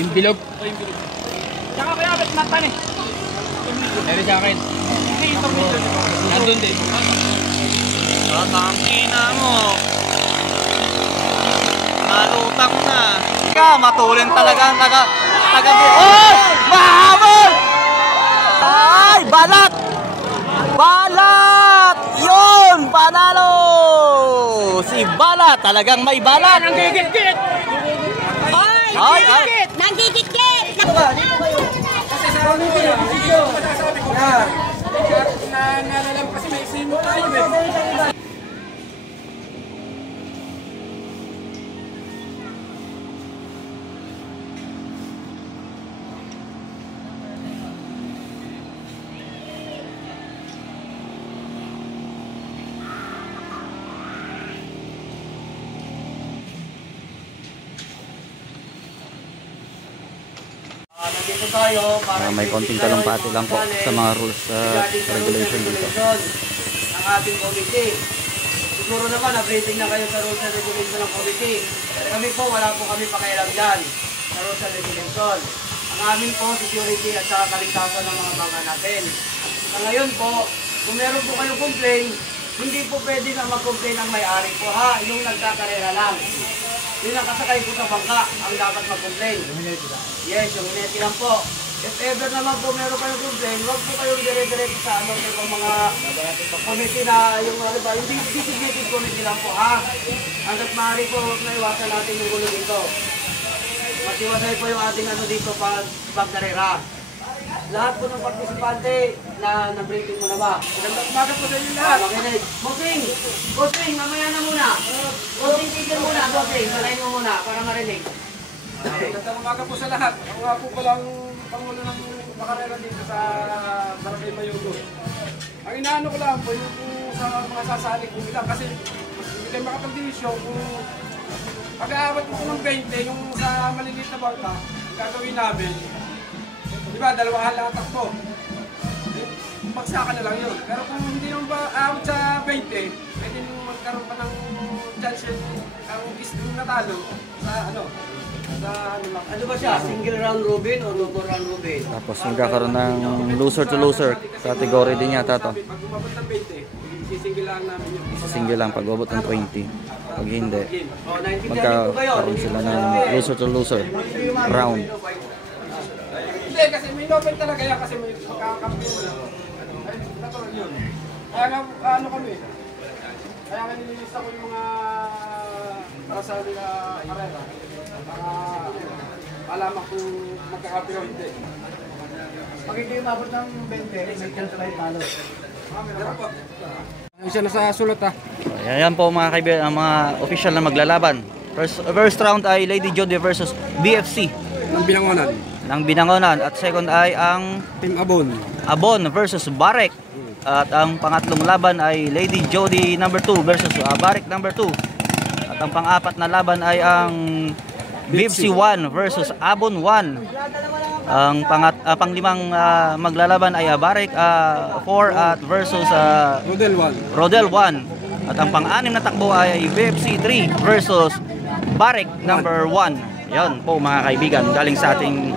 Yung bilog. Tsaka kaya ba't matan eh? Meron sa akin. Nandun din. Tatangina mo. Malutang na. Matulin talaga ang taga. Oh! Mahabol! Ay! Balat! Balat! Yun! Panalo! Si Balat! Talagang may balat! Nanggigit-git! Ay! Nanggigit-git! Kasi sa video, sabi ko na nalalam kasi may sino tayo eh. Nandito tayo para may konting talumpati lang po sa mga rules regulation dito ng ating committee. Siguro naman na-briefing na kayo sa rules and regulation ng committee. Kami po, wala po kami pakialam dyan sa rules and regulation. Ang amin po, security at saka kaligtasan ng mga bangka natin. Sa ngayon po, kung meron po kayong complaint, hindi po pwede na mag-complain ang may-ari po ha, yung nagkakarera lang. Yung nakasakay po sa bangka ang dapat mag-complain. Yes, yung ineti lang po. If ever naman po meron kayong complaint, huwag po kayong dire-direct sa ano yung mga committee na yung ano ba, yung designated committee lang po ha. Hanggat maaari po, huwag na iwasan natin yung gulo dito. Matiwasay po yung ating ano dito pag karera. Lahat po ng partisipante na briefing mo na ba? Umaga po sa inyo lahat. Makinig. Bossing, mamaya na muna. Bossing, tigil muna. Bossing, salain mo muna para marinig. Gandang umaga po sa lahat. Ako nga po palang Pangulo ng Makarera dito sa Barangay Mayugo. Ang inaano ko lang po yung sa mga sasali ko bilang kasi hindi kayo makapag-desisyon kung pag-aawat po ng 20 yung sa maliliit na bangka, gagawin namin. Diba, dalawahan lang ang takbo. Bagsakan na lang yun. Pero kung hindi yung aawat sa 20, pwede nung magkaroon pa ng chance ang isang natalo sa ano. Ano ba siya? Single round robin o double round robin? tapos magkakaroon ng loser to loser category din yata to. Pag umabot ng 20, sisingil lang namin yun. Single lang pag abot ng 20, pag hindi magkakaroon sila ng loser to loser round. Hindi, kasi may open talaga yan kasi may magkakampiyon mo lang. Ay, natural yun. Kaya nga, ano kami, kaya nga nililista ko yung mga para sa nila karera. Para alaman kung magkakapi o hindi. Pag hindi umabot ng 20, may chance tayo talo. Meron po. Isa na sa sulat ha. Ayan po mga kaibigan, ang mga official na maglalaban. First round ay Lady Jody versus BFC Ng Binangonan. At second ay ang Team Abon versus Barek. At ang pangatlong laban ay Lady Jody number 2 versus Barek number 2. At ang pang-apat na laban ay ang BFC 1 versus Abon 1. Ang panglimang maglalaban ay Barek 4 at versus Rodel 1. At ang pang-anim na takbo ay BFC 3 versus Barek number 1. Yan po mga kaibigan, galing sa ating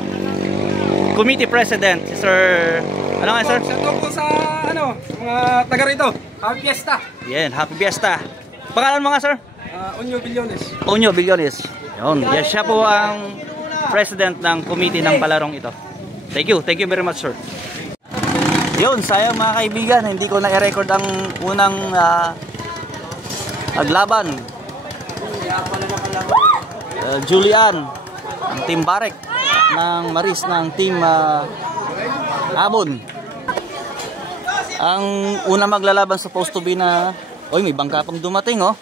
committee president, si Sir, ano nga sir? Shout po sa ano, mga taga rito. Happy Fiesta. Yan, Happy Fiesta. Pangalan mo nga sir? Onyo Billones. Onyo Billones. Yun, yes, siya po ang president ng committee ng palarong ito. Thank you very much sir. Yun, sayang mga kaibigan, hindi ko na-record ang unang aglaban. Julian, ang team Barek ng Maris ng team Abon. Ang una maglalaban supposed to be na may bangka pang dumating oh.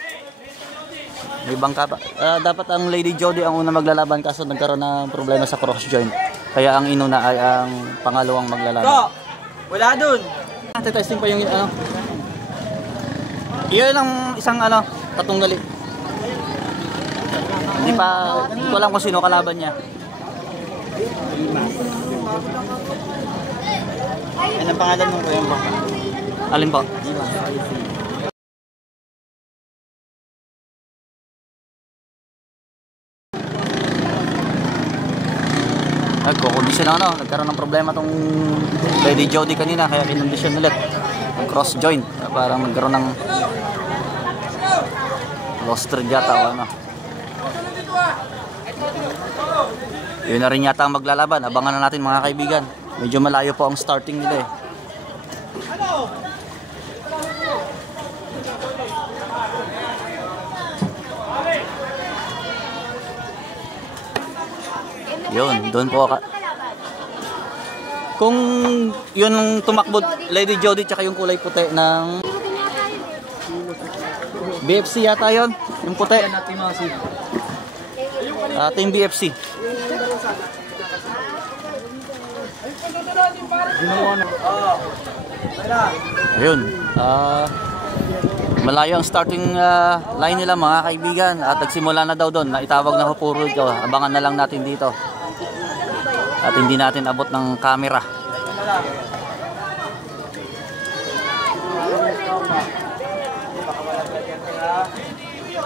May bangka pa. Dapat ang Lady Jody ang una maglalaban kaso nagkaroon ng problema sa cross joint. Kaya ang inuna ay ang pangalawang maglalaban. Wala dun. Testing pa yung ano. Iyon ang isang katunggali. Hindi ko alam kung sino kalaban niya. Ano ang pangalan mo po yung bangka? Alin po? Nagko-condition na nagkaroon ng problema tong Lady Jody kanina kaya kinondisyon ulit. Cross joint, parang nagkaroon ng lost thread yata o ano. Yun na rin yata ang maglalaban. Abangan na natin mga kaibigan. Medyo malayo po ang starting nila eh. Yun, doon po kung yun ang tumakbo Lady Jody tsaka yung kulay puti ng BFC yata yun, yung puti. Team BFC. Ayun. Malayo ang starting line nila mga kaibigan at nagsimula na daw doon. Naitawag na puro ito. Abangan na lang natin dito. At hindi natin abot ng camera.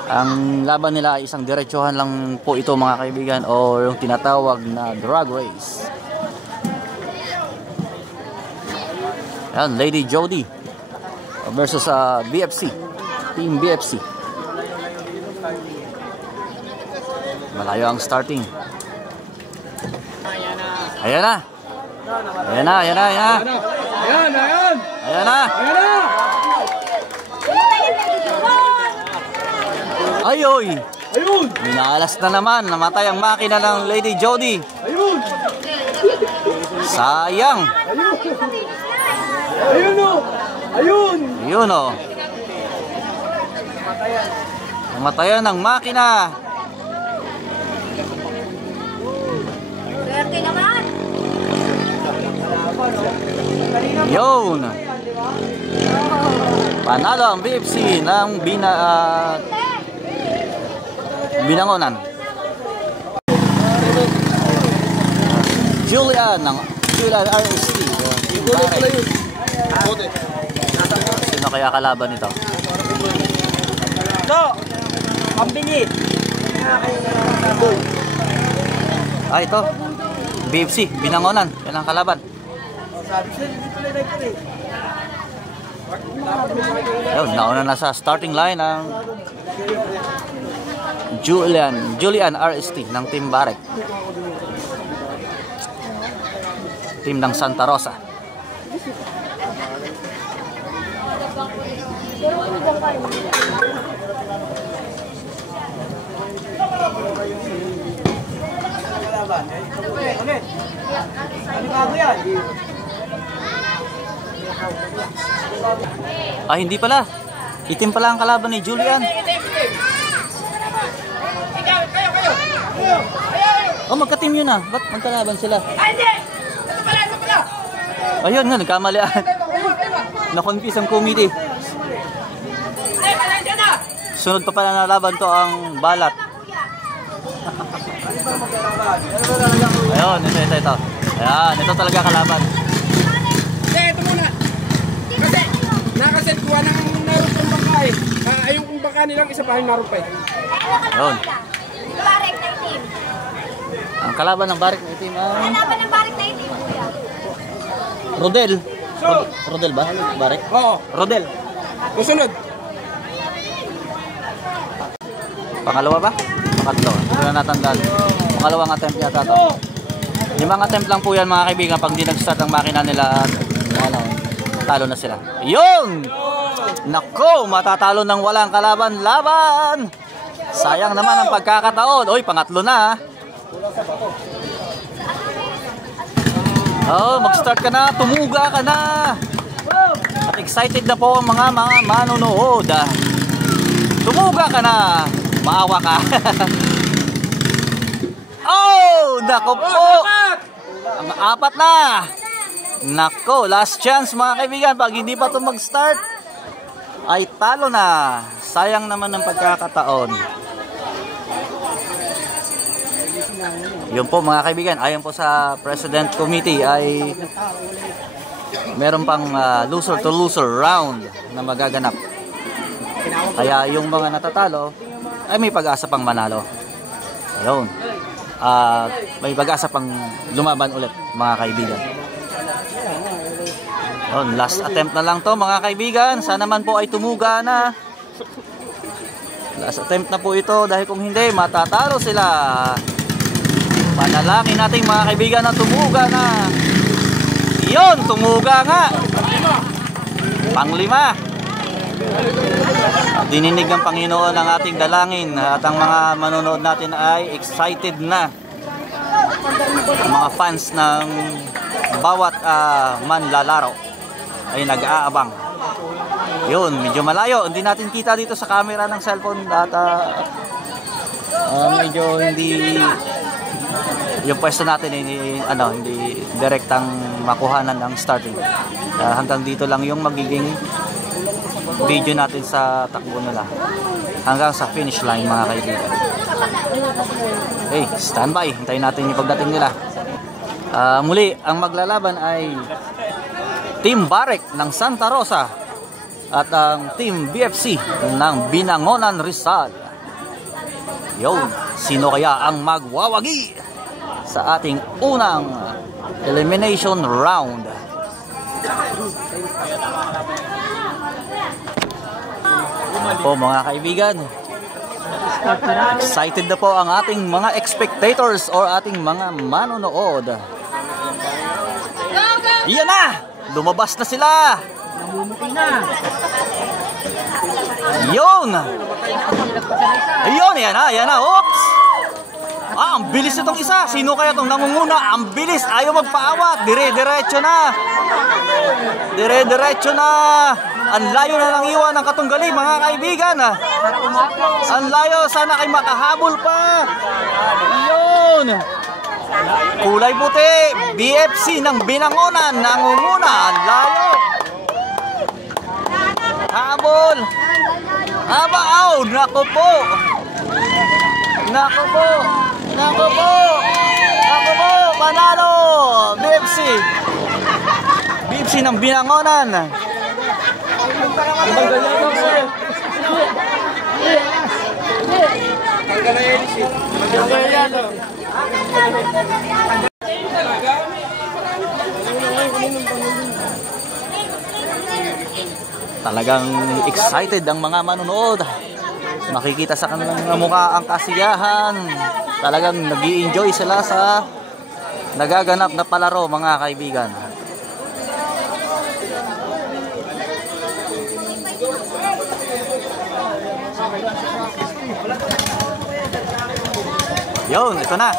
Ang laban nila ay isang diretsuhan lang po ito mga kaibigan o yung tinatawag na drag race. Yan, Lady Jody versus BFC, Team BFC. Malayo ang starting. Ayan na. Ayan na, ayan na, ayan na. Ayan, ayan. Ayan na. Ayan na. Ayoy. Ayun. Minaalas na naman. Namatay ang makina ng Lady Jody. Ayun. Sayang. Ayun o. Ayun. Yun o. Namatayan ang makina. Swerte naman. Yun. Panalo ang BFC ng Binangonan. Julian RST. Sino kaya kalaban nito? Ito! Pambili! Ito. BFC, Binangonan. Yan ang kalaban. Yun, nauna na sa starting line ang Julian RST ng Team Barek. Team ng Santa Rosa. Hindi pala. Itim pala ang kalaban ni Julian. Magka-team yun ah. Ba't magkalaban sila? Ayun nga, nagkamalian. Na-confuse ang committee. Sunod pa pala na laban to ang balat. Ayun, ito. Ayan, ito talaga kalaban. Ito muna. Kasi, nakaset kuha ng naroon kong bangka eh. Yung bangka nilang isa pa yung naroon pa eh. Ayun. Barek na itim. Ang kalaban ng Barek na itim ang Kalaban ng barek na itim, kuya. Rodel. Rodel ba? Barek? Oo. Rodel. Susunod. Pangalawa ba? Pangatlo. Hindi na natandaan. Pangalawang attempt yata ito. 5 attempt lang po yan mga kaibigan. Pag di nag-start ang makina nila, talo na sila. Yun! Nako, matatalo ng walang kalaban-laban. Sayang naman ang pagkakataon. Oy, pangatlo na. Mag-start ka na. Tumuga ka na. At excited na po ang mga manonood. Tumuga ka na. Maawa ka. Nako po. Ang 4 na. Nako, last chance mga kaibigan. Pag hindi pa ito mag-start, ay talo na. Sayang naman ng pagkakataon. Yun po mga kaibigan, ayon po sa President Committee ay meron pang loser to loser round na magaganap. Kaya yung mga natatalo ay may pag-asa pang manalo. Ayun. at may pag-asa pang lumaban ulit mga kaibigan. Yun, last attempt na lang to mga kaibigan. Sana man po ay tumuga na. Last attempt na po ito dahil kung hindi matatalo sila. Panalangin natin mga kaibigan na tumuga na. Yun, tumuga nga. Panglima. Dininig ng Panginoon ang ating dalangin at ang mga manonood natin ay excited na. Ang mga fans ng bawat manlalaro ay nag-aabang. Yun, medyo malayo. Hindi natin kita dito sa camera ng cellphone at medyo hindi yung pwesto natin hindi direktang makuhanan ng starting. Hanggang dito lang yung magiging video natin sa takbo nila hanggang sa finish line mga kaibigan. Okay, standby. Hintayin natin yung pagdating nila. Muli, ang maglalaban ay Team Barek ng Santa Rosa at ang Team BFC ng Binangonan Rizal. Yun, sino kaya ang magwawagi sa ating unang elimination round? Po mga kaibigan, excited na po ang ating mga spectators or ating mga manonood. Iyan na! Lumabas na sila! Yun! Ayun, yan na, oops! Ang bilis itong isa. Sino kaya itong nangunguna? Ang bilis, ayaw magpaawat. Dire-diretso na. Dire-diretso na. Ang layo na ng iwan ng katunggali, mga kaibigan. Ang layo, sana kay makahabol pa. Yun. Kulay puti. BFC ng Binangonan. Nangunguna. Ang layo. Habol. Abaw. Nako po. Nako po. Nako po. Nako po. Panalo. BFC. BFC ng Binangonan. Talagang excited ang mga manonood. Makikita sa kanilang mukha ang kasiyahan. Talagang nag-i-enjoy sila sa nagaganap na palaro mga kaibigan. Yun, ito na.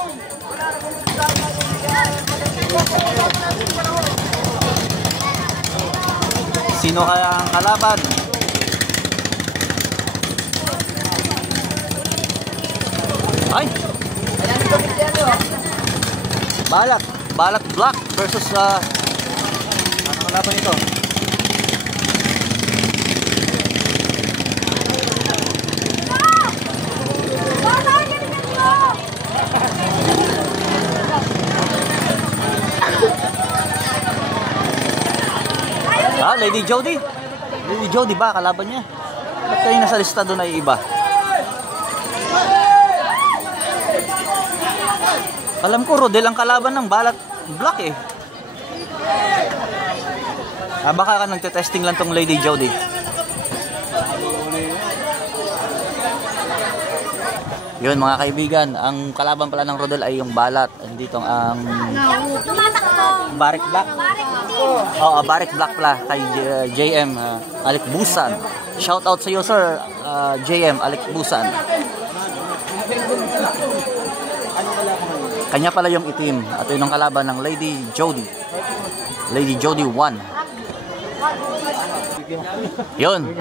Sino kaya ang kalaban? Ay! Balak Black versus ano kalaban ito? Lady Jody. Lady Jody ba kalaban niya? Ba't kayo nasa lista doon ay iba? Alam ko Rodel ang kalaban ng Balak Black eh. Baka ka nagte-testing lang tong Lady Jody. Yun mga kaibigan, ang kalaban pala ng Rodel ay yung Balat. Dito ang Barek Black. Oo, Barek Black pala kay JM Alikbusan. Shout out sa iyo sir, JM Alikbusan. Kanya pala yung itim at yun ang kalaban ng Lady Jody. Lady Jody 1. Yun.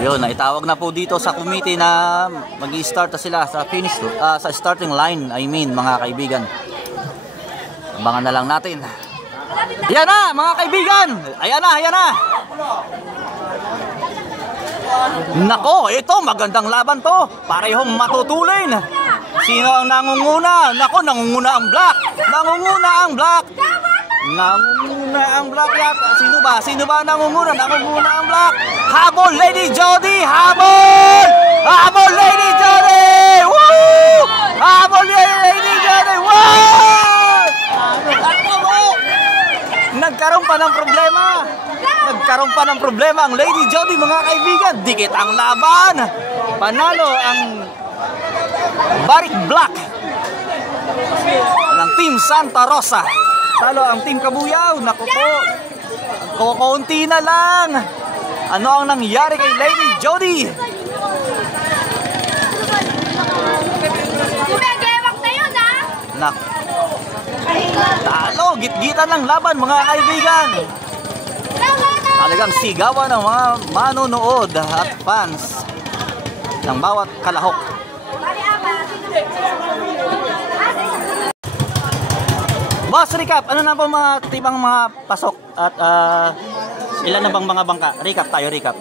Yun, naitawag na po dito sa committee na mag-i-start na sila sa finish sa starting line, I mean mga kaibigan. Abangan na lang natin. Ayan na mga kaibigan. Ayan na. Nako, ito magandang laban to. Parehong matutulin. Sino ang nangunguna? Nako, nangunguna ang Black. Nangunguna ang Black yata. Sino ba nangunguna? Nangunguna ang Black. Habol Lady Jody. Habol Lady Jody. Woo! Woo! Habol yan, Lady Jody! Wow! Nagkaroon pa ng problema. Nagkaroon pa ng problema ang Lady Jody, mga kaibigan. Dikit ang laban. Panalo ang Barrick Black ng Team Santa Rosa. Talo ang Team Kabuyaw. Naku po, kukunti na lang. Ano ang nangyari kay Lady Jody? Gumagewak na yun, ha? Nak. Talo, gitgitan ng laban, mga kaibigan. Talagang sigawan ng mga manonood at fans ng bawat kalahok. Boss, recap, ano na po mga tibang mga pasok at ilan na bang mga bangka? Recap tayo, recap.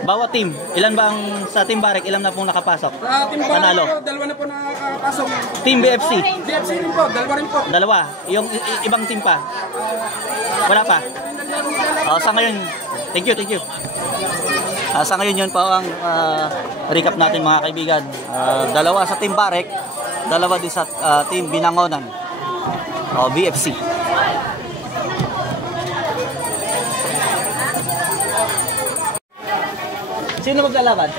Bawat team, ilan ba ang sa Team Barrick, ilan na pong nakapasok? Sa Team Barrick Panalo. po, dalawa na po nakakapasok. Team BFC, DFC rin po, dalawa rin po. dalawa. Yung ibang team pa? Wala pa? Sa ngayon, thank you. Sa ngayon yun po ang recap natin, mga kaibigan. Dalawa sa Team Barrick, dalawa din sa Team Binangonan o BFC. Sino maglalaban?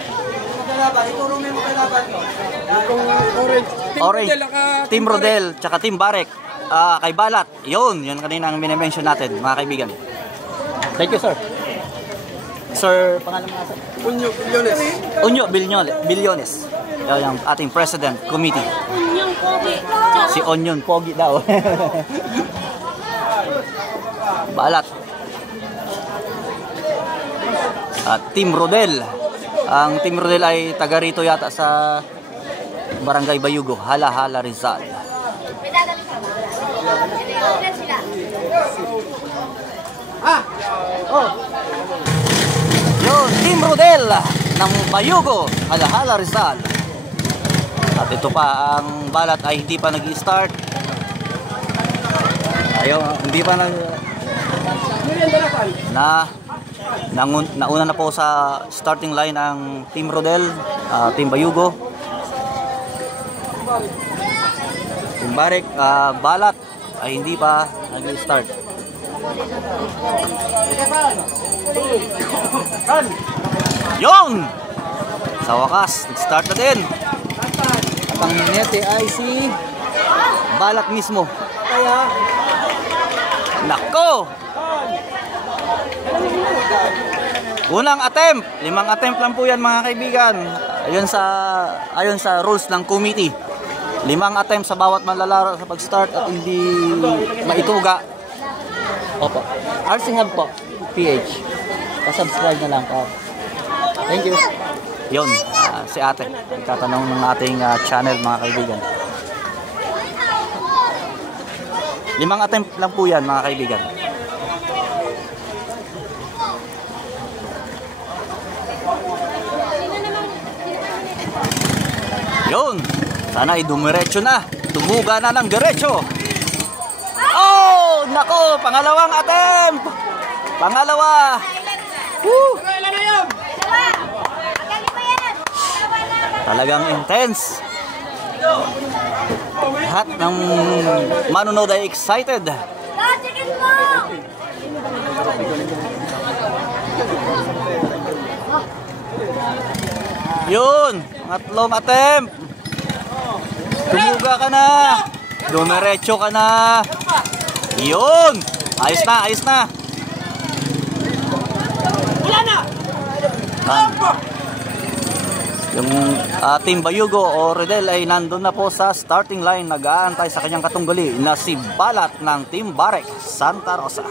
Ituro mo yung maglalaban ko. Itong orange. Orange, Rodel, Team Rodel, tsaka Team Barrick. Kay Balat, yun kanina ang minimension natin, mga kaibigan. Thank you, sir. Sir, pangalan mo nga, sir? Unyo, Bilyones. Unyo Bilyones. Yan ang ating President Committee. Yung Pogi. Si Onion Pogi daw. Balat. At Team Rodel. Ang Team Rodel ay taga rito yata sa Barangay Bayugo, Hala-Hala, Rizal. May dadali ka ba? Ulit sila. Yun, Team Rodel ng Bayugo, Hala-Hala, Rizal. At ito pa, ang Balat ay hindi pa nag-start. Hindi pa nauna na po sa starting line ang Team Rodel, Team Bayugo. Team Barrick, Balat ay hindi pa nag-start. Yun! Sa wakas, nag-start na din. At ang nete ay si Balat mismo. Nako! Unang attempt, 5 attempt lang po yan, mga kaibigan. Ayon sa rules ng committee. 5 attempt sa bawat manlalaro sa pag-start at hindi maituga. Opo. RC Hub po, PH. Pa-subscribe na lang po. Thank you. Yun, si ate. Itatanong ng ating channel, mga kaibigan. 5 attempt lang po yan, mga kaibigan. Yun, sana ay dumiretso na. Tumuga na ng diretso. Oh, nako, pangalawang attempt. Pangalawa. Woo! Talagang intense. Lahat ng manonood ay excited. Yun, pangatlong attempt. Tumuga ka na. Dumiretso ka na. Yun. Ayos na, ayos na. Wala na. Yung Team Bayugo o Rodel ay nandun na po sa starting line. Nag-aantay sa kanyang katunggali na si Balat ng Team Barrick, Santa Rosa.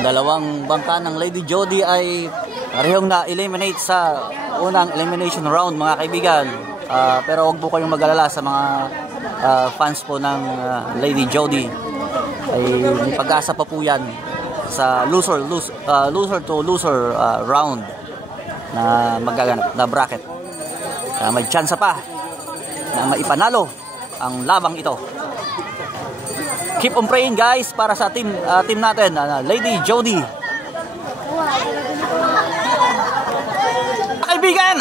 Dalawang bangka ng Lady Jody ay parehong na-eliminate sa unang elimination round, mga kaibigan. Pero huwag po kayong mag-alala sa mga fans po ng Lady Jody. Ay may pag-asa pa po yan sa loser to loser round na magaganap na bracket. Kaya may tsansa pa na maipanalo ang labang ito. Keep on praying guys para sa team natin, Lady Jody. Kaibigan,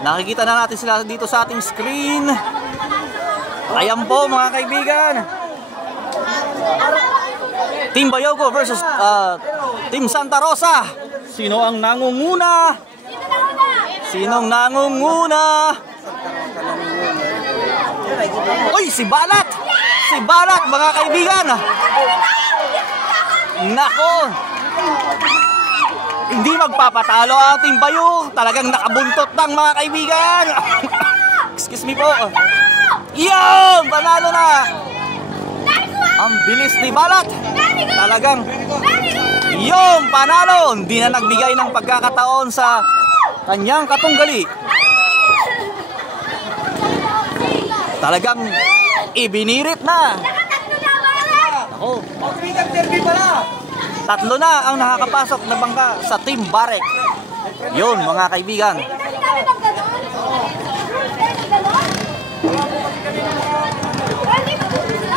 nakikita na natin sila dito sa ating screen. Ayan po mga kaibigan, Team Bayogo versus Team Santa Rosa. Sino ang nangunguna? Sinong nangunguna? Uy, si Balat! Si Balat mga kaibigan. Nako, hindi magpapatalo ang Team Bayo. Talagang nakabuntot ng mga kaibigan. Excuse me po. Yan! Panalo na! Ang bilis ni Balat. Talagang yung panalo. Hindi na nagbigay ng pagkakataon sa kanyang katunggali. Talagang ibinirit na. Ako. Tatlo na ang nakakapasok na bangka sa Team Barek. Yun mga kaibigan.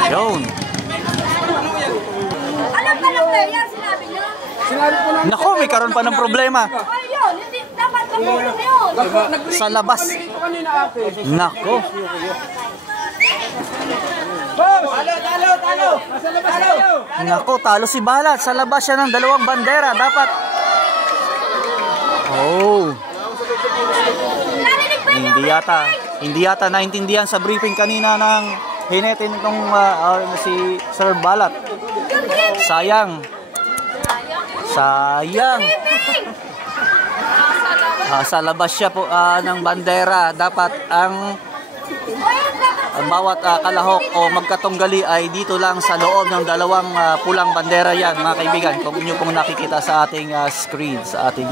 Yun. Alam pa lang na yan, sinabi niya. Sinabi ko lang. Nako, may karoon pa ng problema. Ay, yun, hindi dapat kapulong yun. Sa labas. Ito kanina ate. Nako. Talo! Nasa labas tayo! Nako, talo si Balat. Sa labas siya ng dalawang bandera. Dapat. Oh. Hindi yata naintindihan sa briefing kanina ng hinete nitong si Sir Balat. Sayang. Sa labas siya po ng bandera. Dapat ang bawat kalahok o magkatunggali ay dito lang sa loob ng dalawang pulang bandera yan mga kaibigan. Kung inyo pong nakikita sa ating screen, sa ating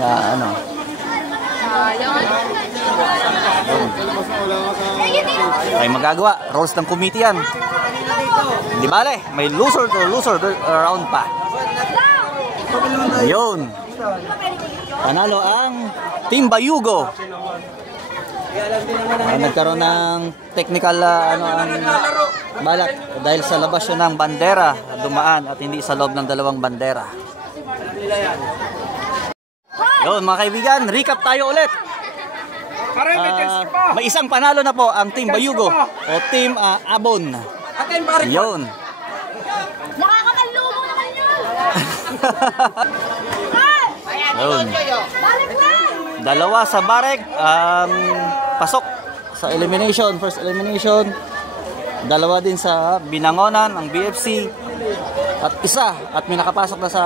ay magagawa. Rules ng committee yan. Di bale, may loser to loser round pa. Ayun. Panalo ang Team Bayugo. Nagkaroon ng technical ang Balat dahil sa labas yun ng bandera dumaan at hindi sa loob ng dalawang bandera. Yun mga kaibigan, recap tayo ulit. May isang panalo na po ang Team Bayugo o Team Abon. Yun. Nakakamallumo naman yun. Yun. Balik lang. Dalawa sa Barek pasok sa elimination, first elimination. Dalawa din sa Binangonan, ang BFC. At may nakapasok na sa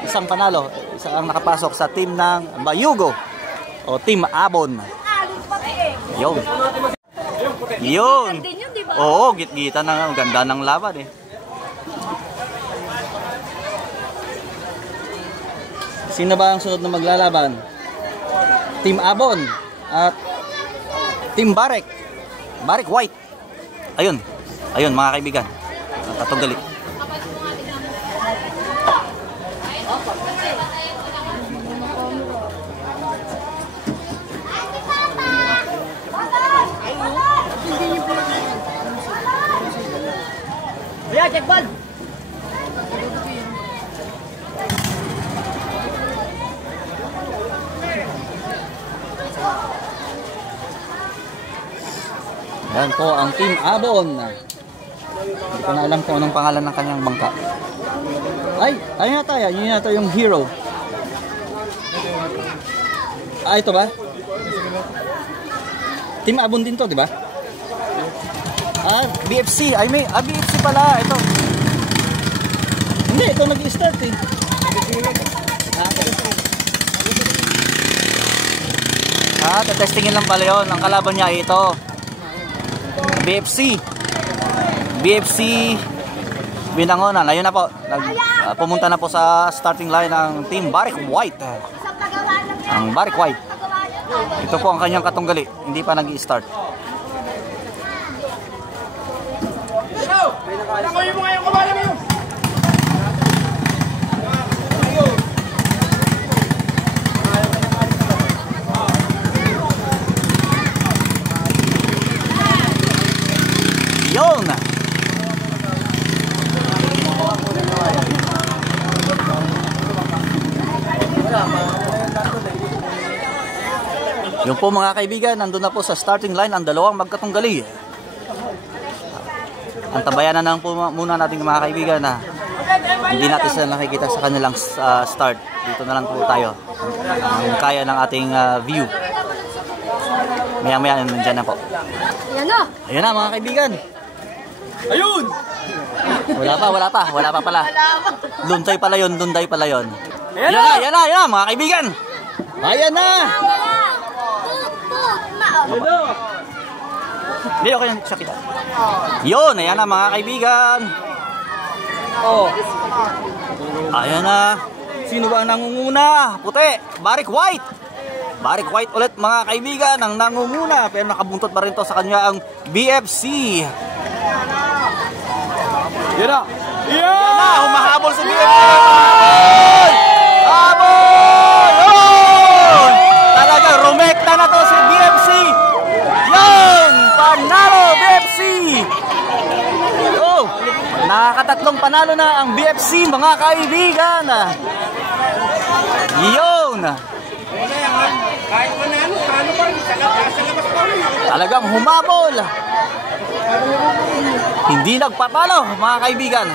isang panalo. Isa ang nakapasok sa team ng Bayugo o Team Abon. Yun. Yun. Oo, git-gita na. Ang ganda ng laban eh. Sino ba ang sunod na maglalaban? Team Abon at Team Barek. Barek White. Ayun. Ayun mga kaibigan. Tatunggali. Ayan, check ball! Yan po ang Team Abon. Hindi ko na alam kung anong pangalan ng kanyang bangka. Ayun yata yan. Yun yata yung hero. Ito ba? Team Abon din to, di ba? BFC. BFC pala. Ito. Hindi, ito nag-start eh. Testingin lang pala yun. Ang kalaban niya ito. BFC Binangonan. Ayun na po. Pumunta na po sa starting line ng Team Barek White. Ang Barek White. Ito po ang kanyang katunggali. Hindi pa nag-i-start. Yung po mga kaibigan, nandun na po sa starting line ang dalawang magkatunggali. Ang tabayanan na po muna natin mga kaibigan na hindi natin sila nakikita sa kanilang start. Dito na lang po tayo. Ang kaya ng ating view. Maya-maya nandiyan na po. Ayan na mga kaibigan. Ayun! Wala pa pala. Lunday pala yun. Ayan na mga kaibigan. Ayan na! Hindi, okay yung sakit. Yun, ayan na mga kaibigan. Oh. Ayan na. Sino ba ang nangunguna? Puti. Barik White. Barik White ulit mga kaibigan ang nangunguna. Pero nakabuntot pa rin to sa kanya ang BFC. Yan na. Yan na. Humahabol si BFC. Habol! Yun! Talagang rumekta na to si BFC. Yun! Panalo BFC! Oh! Nakakatatlong panalo na ang BFC mga kaibigan. Yun! Kahit manalo pa rin sa labas pa rin. Talagang humabol. Hindi nagpapalo mga kaibigan.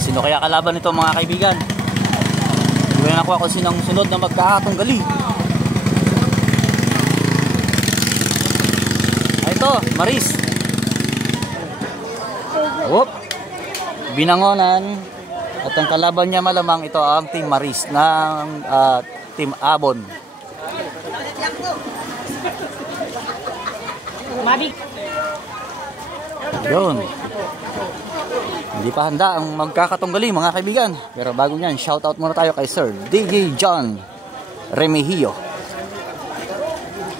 Sino kaya kalaban nito mga kaibigan? Hindi ko na nakuha kung sinong sunod na magkakatunggali. Ito, Maris. Whoop. Binangonan. At ang kalaban niya malamang ito ang Team Maris ng Team Abon. Yun. Hindi pa handa ang magkakatunggali mga kaibigan. Pero bago niyan, shoutout muna tayo kay Sir DJ John Remigio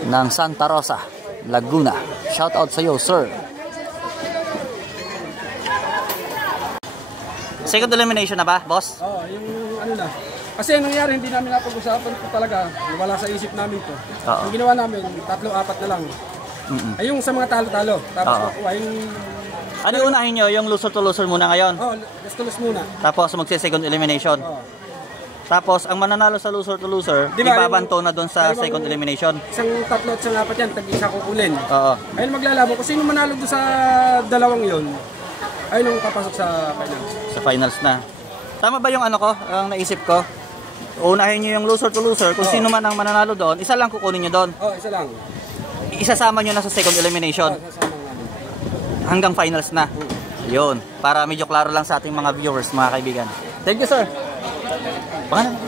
ng Santa Rosa, Laguna. Shoutout sa iyo, sir. Second elimination na ba, boss? Oo, yung ano na. Kasi nangyari, hindi namin napag-usapan po talaga. Wala sa isip namin to. Yung ginawa namin, 3-4 na lang. Ay yung sa mga talo-talo. Tapos makuha yung... Ano unahin nyo? Yung loser to loser muna ngayon? Oo, just to lose muna. Tapos magse-second elimination? Oo. Tapos ang mananalo sa loser to loser, Diba, ibabanto na doon sa second elimination? Isang 3 at isang 4 yan, tag-isa kukunin. Oo. Ayun maglalabo. Kung sino manalo doon sa dalawang yun, ayun ang papasok sa finals. Sa finals na. Tama ba yung ano ko, ang naisip ko? Unahin nyo yung loser to loser. Kung sino man ang mananalo doon, isa lang kukunin nyo doon. Oo, isa lang. Isasama nyo na sa second elimination. Sasama namin. Hanggang finals na. Yun. Para medyo klaro lang sa ating mga viewers, mga kaibigan. Thank you, sir. Pangalan?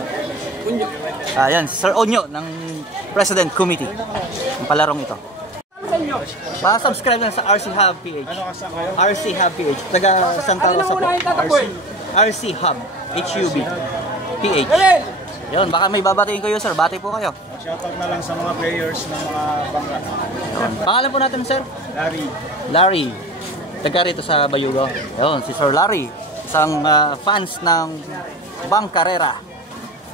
Unyo. Ayan, Sir Onyo ng President Committee. Ang palarong ito. Pa-subscribe na sa RC Hub PH. RC Hub PH. Taga Santa Rosa po. RC Hub HUB PH. Yun, baka may babatiin kayo, sir. Bati po kayo. Shoutout na lang sa mga players ng mga bangka. Pangalan po natin, sir? Larry. Taga rito sa Bayugo. Yun, si Sir Larry. Isang fans ng Bang Carrera.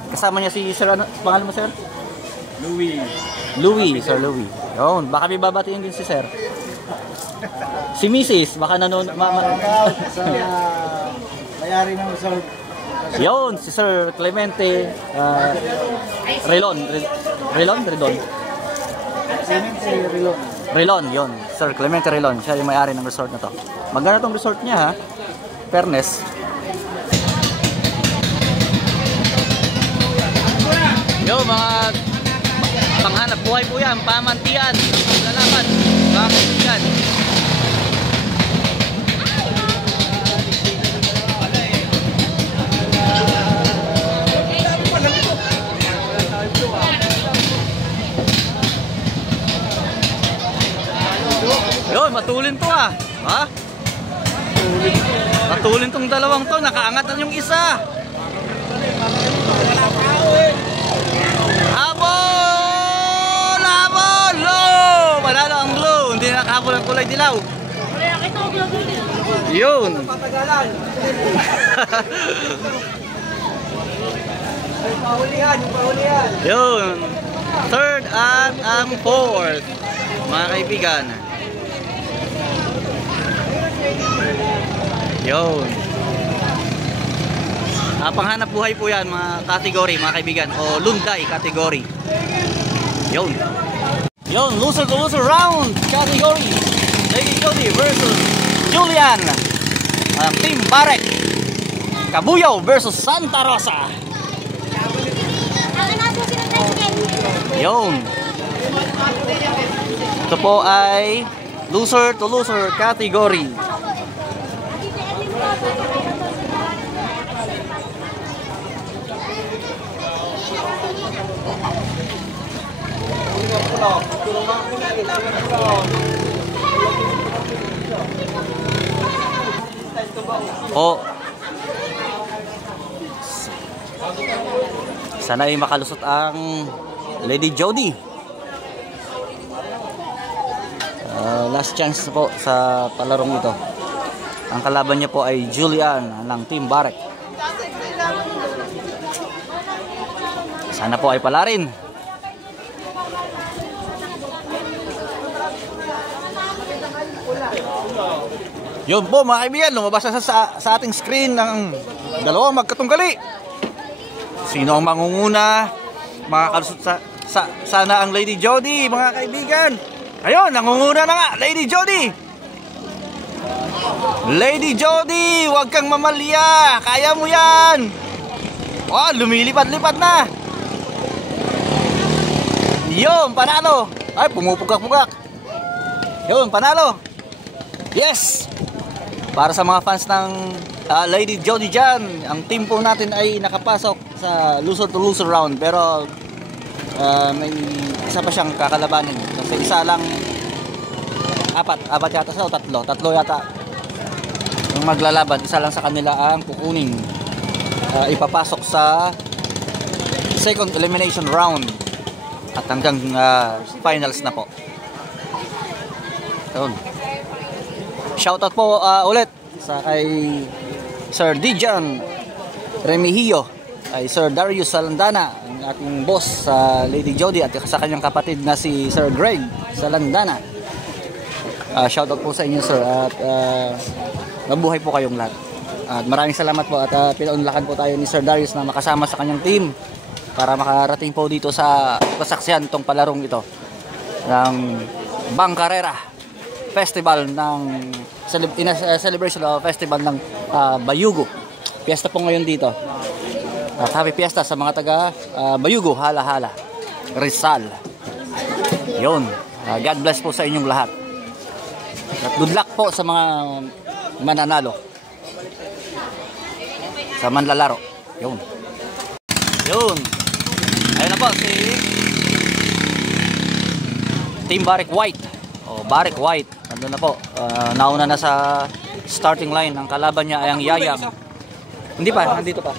Kasama niya si Sir, ano? Pangalan mo, sir? Louie, Sir Louie. Yun, baka may babatiin din si sir. Si Mrs. Baka nanonood. Sa mayari ng resort. Yun, si Sir Clemente Relon. Relon, yun. Sir Clemente Relon. Siya yung may-ari ng resort na to. Maganda tong resort niya, ha? Fairness. Yo, mga panghanap buhay po yan. Pamantiyan. Lalaban. Mga kaibigan. Yun, matulin to ah. Ha? Matulin tong dalawang to. Nakaangat na yung isa. Habol! Habol! Low! Manalo ang blue. Hindi nakahabol ang kulay dilaw. Yun. Yun. Third at ang fourth. Mga kaibigan. Yun. Panghanap buhay po yan mga category mga kaibigan. O Lunday category. Yun. Yun. Loser to loser round category. Lady Jody versus Julian. Team Barek. Kabuyaw versus Santa Rosa. Yun. Ito po ay loser to loser category. O sana ay makalusot ang Lady Jody. Last chance po sa palarong ito. Ang kalaban niya po ay Julian ng Team Barek. Sana po ay palarin. Yun po mga kaibigan, lumabas na sa ating screen ng dalawang magkatunggali. Sino ang mangunguna? Makakalusot sana ang Lady Jody mga kaibigan. Ayun, nangunguna na nga, Lady Jody. Lady Jody, huwag kang mamalya. Kaya mo yan. Oh, lumilipad-lipad na. Yun, panalo. Ay, pumupugak-pugak. Yun, panalo. Yes. Para sa mga fans ng Lady Jody dyan, ang team po natin ay nakapasok sa loser to loser round. Pero may isa pa siyang kakalabanin. Kasi isa lang, apat yata sa tatlo yata ang maglalaban. Isa lang sa kanila ang kukunin, ipapasok sa second elimination round at hanggang finals na po. Yun. Shoutout po ulit sa kay Sir Dijan Remigio, kay Sir Darius Salandana, ang ating boss sa Lady Jody, at sa kanyang kapatid na si Sir Greg Salandana. Shoutout po sa inyo sir, at mabuhay po kayong lahat. At maraming salamat po, at pinaunlakan po tayo ni Sir Darius na makasama sa kanyang team para makarating po dito sa kasaksihan itong palarong ito ng Bangkarera Festival ng celebration of festival ng Bayugo. Fiesta po ngayon dito. At happy fiesta sa mga taga Bayugo, Hala-Hala, Rizal. Yun. God bless po sa inyong lahat. At good luck po sa mga mananalo, sa manlalaro. Yun. Yun. Ayun na po si Team Barek White. O Barek White. Nandun na po. Nauna na sa starting line. Ang kalaban niya ay ang Yayang. Hindi pa, nandito pa.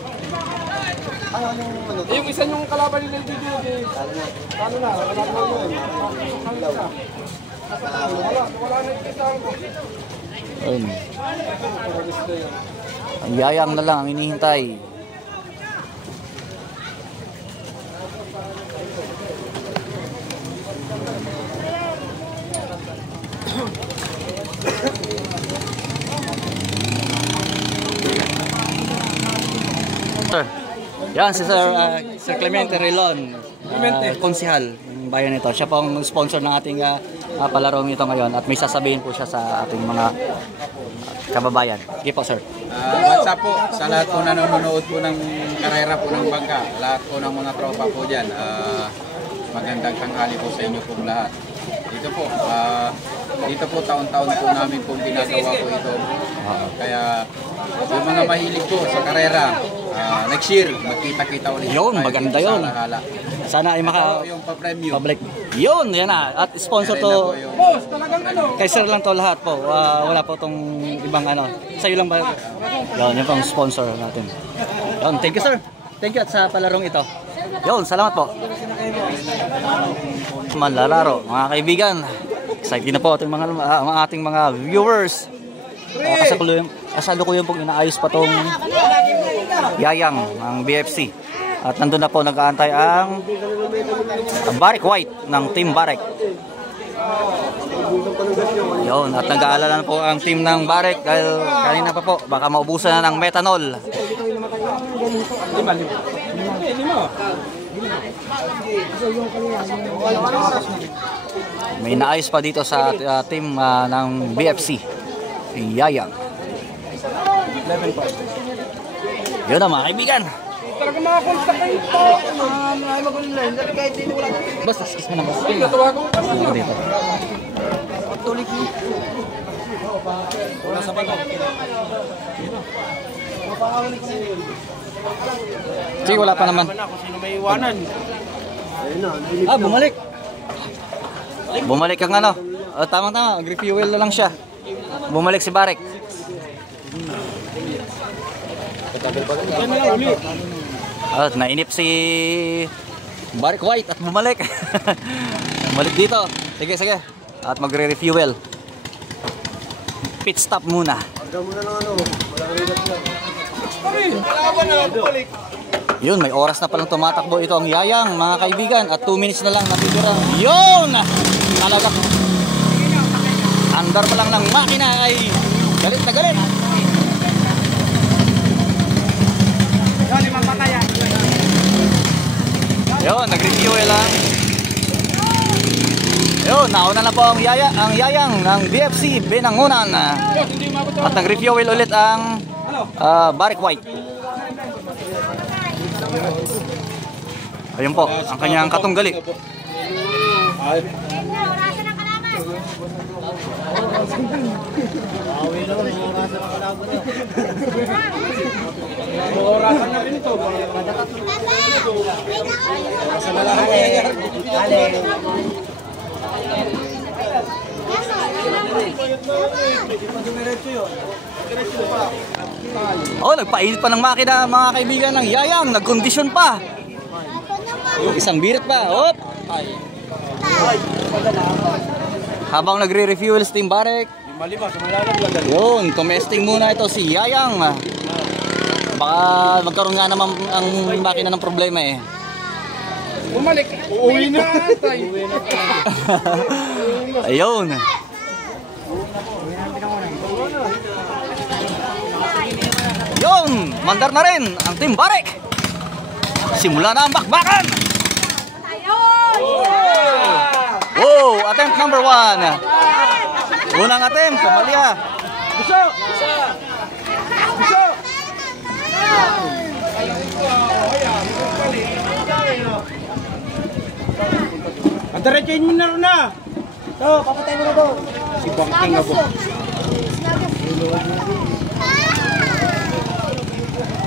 Yung isa yung kalaban ni Lady Jody. Paano na? Wala na yung isa ko. Ayun. Ang Yayang na lang ang inihintay. Yan si Sir Clemente Relon, konsihal ng bayan nito. Siya po ang sponsor ng ating palarong ito ngayon, at may sasabihin po siya sa ating mga kababayan. Sige po sir. What's up po sa lahat po na nanonood po ng karera po ng bangka, lahat po ng mga tropa po dyan. Magandang tanghali po sa inyo pong lahat. Dito po taon-taon po namin pong ginagawa po ito. Kaya yung mga mahilig po sa karera, next year magkita-kita ulit. Yun, maganda yun. Sana ay yung pa-premium. public. Yun, yan na. At sponsor to. Boss, talagang ano? Kay sir lang to lahat po. Wala po tong ibang ano. Sa'yo lang ba? Yun, yun pong sponsor natin. Yun, thank you sir. Thank you at sa palarong ito. Yun, salamat po. Manlalaro, mga kaibigan. Excited na po ating ating mga viewers. Kasalukuyan pong inaayos pa tong Yayang ng BFC. At nandun na po nag-aantay ang Barrick White ng Team Barrick. Yun, at nag-aalala na po ang team ng Barrick dahil kanina pa po baka maubusan na ng methanol. May naayos pa dito sa team ng BFC, si Yayang. Yun na mga kaibigan. Talaga makakontak kayo ito. Mag-online. Dali kahit dito wala. Basta, skis mo na ba? Tatawagan ko pa naman. Dito. Tulik mo. Wala sa bato. Sige, wala pa naman. Kung sino may iwanan. Bumalik. Bumalik ang ano. Tama-tama,ag-refuel na lang siya. Bumalik si Barrick. At nainip si Barrick White at bumalik. Bumalik dito. Sige, sige. At magre-refuel. Pit stop muna. Yun, may oras na palang tumatakbo ito ang Yayang, mga kaibigan. At 2 minutes na lang natitira. Yun! Talaga. Andar pa lang ng makina ay galit na galit. Yun, nag-refuel lang. Yun, nauna na po ang Yayang ng BFC Binangonan. At nag-refuel ulit ang Barrick White. Ayun po, ang kanyang katunggali. Orasan ng kalaban. Orasan na rin ito. Oh, nagpainit pa ng makina, mga kaibigan ng Yayang. Nagkondisyon pa. Isang birit pa. Hop! Habang nagre-refuel si Team Barrick. Yun, tumesting muna ito si Yayang. Baka magkaroon nga naman ang makina ng problema eh. Bumalik. Uuwi na tayo. Ayun. Yun, mandar na rin ang Team Barrick. Simula na ang bakbakan. Oh, attempt number 1. Unang attempt, Kamalia. Gusto! Gusto! At diretsahin mo na rin na! Ito, papatay mo na to. Si Bangking ako.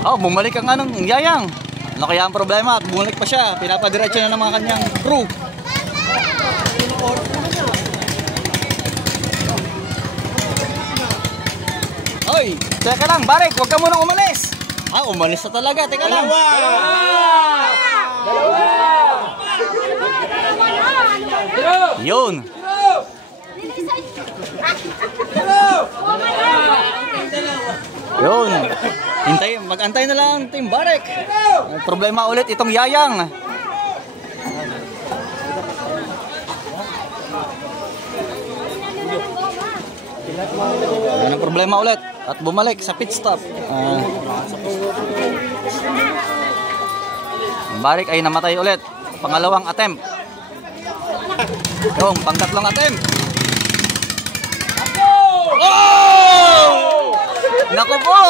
Oh, bumalik ang anong Yayang. Ano kaya ang problema? At bumalik pa siya. Pinapadiretso na ng mga kanyang crew. Oy, teka lang, Barrick, huwag ka munang umalis. Umalis na talaga. Teka lang. Yun. Yun. Mag-antay na lang Team Barrick. May problema ulit itong Yayang. May problema ulit at bumalik sa pit stop. Barrick ay namatay ulit. Pangalawang attempt. Yung pangtatlong attempt. Oh! Naku po!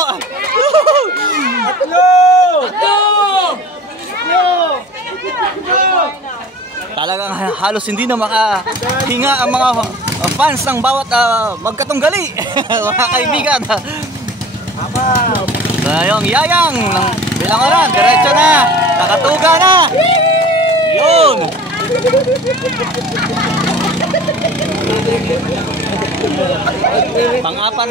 Talagang halos hindi na makahinga ang mga fans ng bawat magkatunggali. Mga kaibigan. Yung Yayang ng Binangonan, diretso na, nakatuga na. Yun. Pang-apat,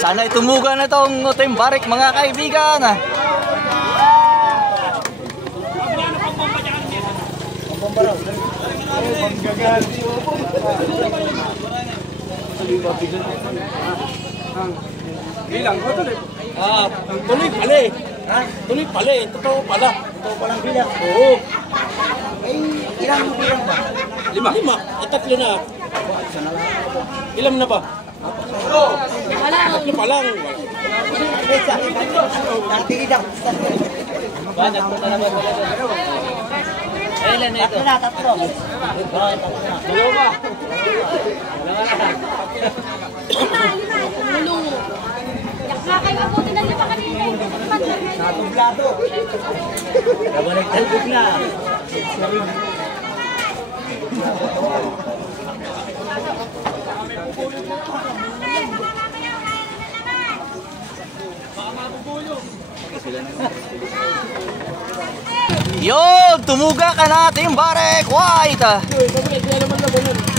sana itumuga na itong Team Barrick, mga kaibigan. Bilang ko tuloy. Tuloy pala eh. Ha? Tuloy pala eh. Totoo pala. Ito palang bilang. Oo. Ay, ilang bilang ba? 5. 3 na. Ilan na ba? Tatlo pa lang. Natingin ako. Ilan na ito? Tatlo. Dalawa. Mulong. Yakla kayo ako, tinanong pa kanina. Natublado. Nabaligtad na. Yun, tumuga ka na, Team Barek White.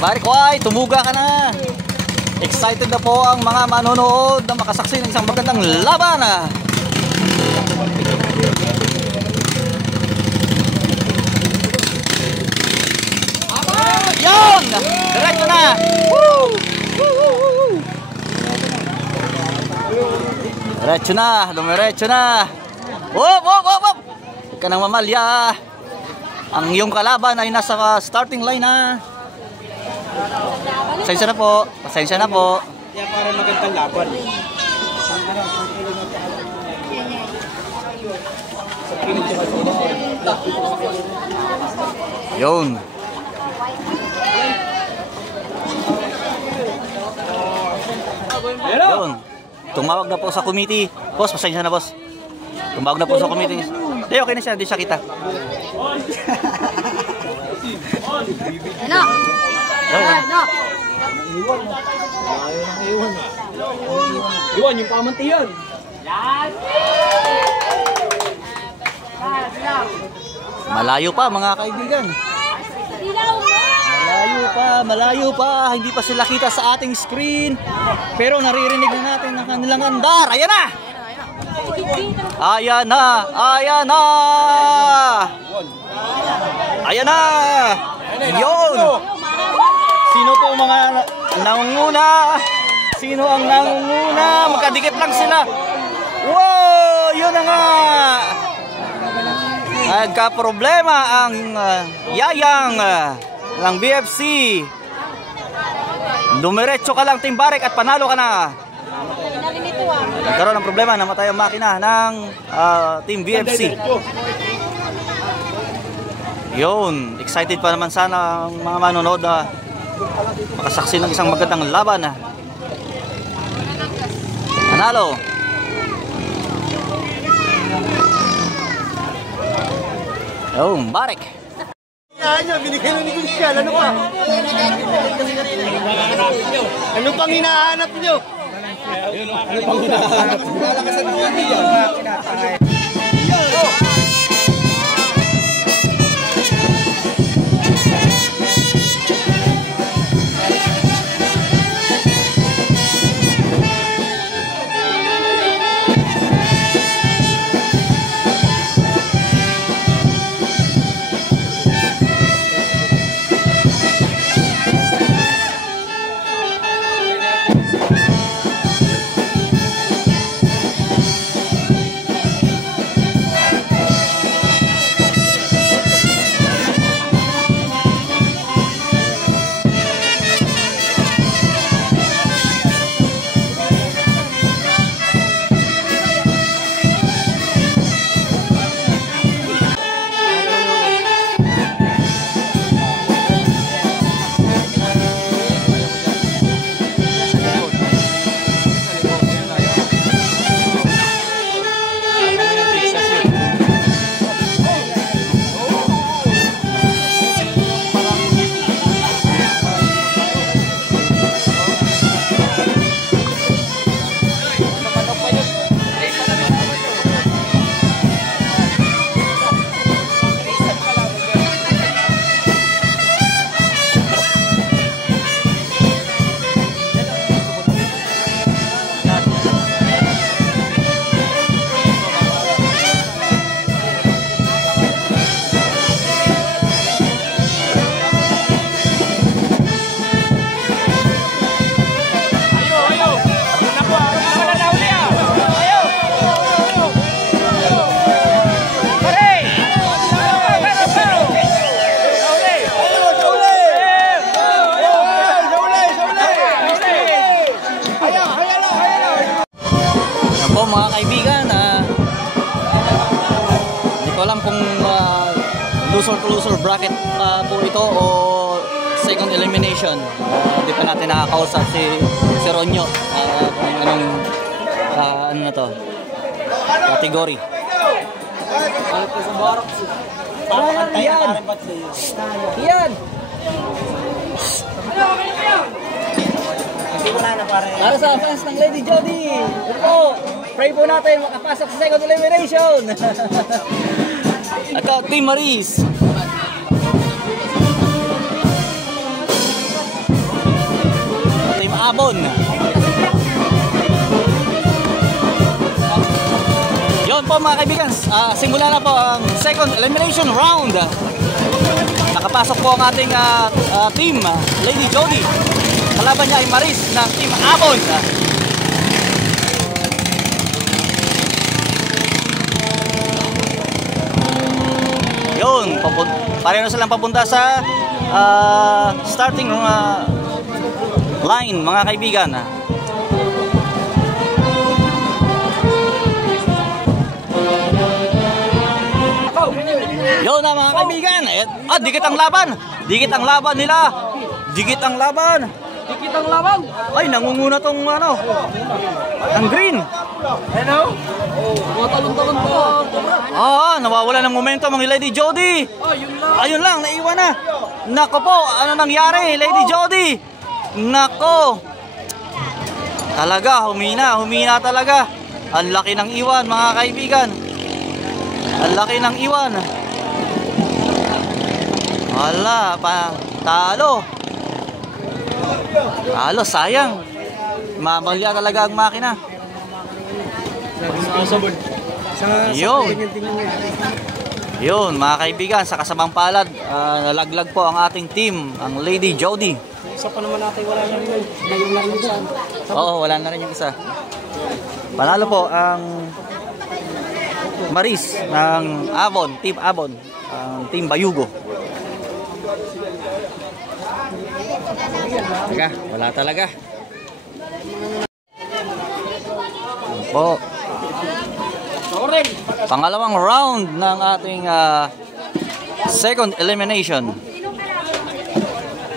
Barek White, tumuga ka na. Excited na po ang mga manonood na makasaksi ng isang magandang laban. Yun, diretso na. Woo! Diretso na, dumiretso na. Wop, wop, wop, wop. Huwag ka nang mamalya. Ang iyong kalaban ay nasa starting line na. Pasensya na po. Pasensya na po. Kaya para magandang laban. Yun. Yun. Tumawag na po sa committee. Boss, pasensya na boss. Tumawag na po sa committee. Hindi, okay na siya. Hindi siya kita. Ano? Ano? Iwan yung pamantiyan. Malayo pa mga kaibigan. Malayo pa. Hindi pa sila kita sa ating screen. Pero naririnig na natin ang kanilang andar. Ayan na! Ayan na! Ayan na! Ayan na! Yun! Sino po ang mga nangunguna? Sino ang nangunguna? Magkadikit lang sila. Wow! Yun na nga! Nagka-problema ang yayang ng BFC. Dumiretso ka lang, Team Barek, at panalo ka na. Nagkaroon ng problema, namatay ang makina ng Team BFC. Yun, excited pa naman sana ang mga manonood na makasaksi ng isang magandang laban. Panalo. Yun, Barek. Binigay ni Kunsyal. Ano pa? Ano pang hinahanap nyo? Lalakasan mo niya. closer bracket pa po ito o second elimination. Hindi pa natin nakakausap si Ronyo kung anong ano na to category. Yan. Para sa fans ng Lady Jody, po, pray po natin makapasok sa second elimination. At Team Maris. Team Abon. Yon po mga kaibigan, simula na po ang second elimination round. Nakapasok po ang ating team, Lady Jody. Kalaban niya ay Maris ng Team Abon. Yun, pareho na silang papunta sa starting line mga kaibigan. Yun na mga kaibigan. Dikit ang laban. Dikit ang laban nila. Dikit ang laban. Dikit ang laban. Ay, nangunguna tong ano. Ang green. Ano? Mga talon-talon po. Nawawala ng momentum ang Lady Jody. Ayun lang, naiwan na. Nako po, ano nangyari, Lady Jody? Nako. Talaga, humina talaga. Ang laki ng iwan, mga kaibigan. Ang laki ng iwan. Wala, talo. Talo, sayang. Mamalya talaga ang makina. Yun mga kaibigan, sa kasamang palad, nalaglag po ang ating team, ang Lady Jody. Isa pa naman natin, wala na rin yung isa. Oo, wala na rin yung isa. Panalo po ang Maris ng Avon, Team Avon, ang Team Bayugo. Teka, wala talaga. Po. Pangalawang round ng ating second elimination.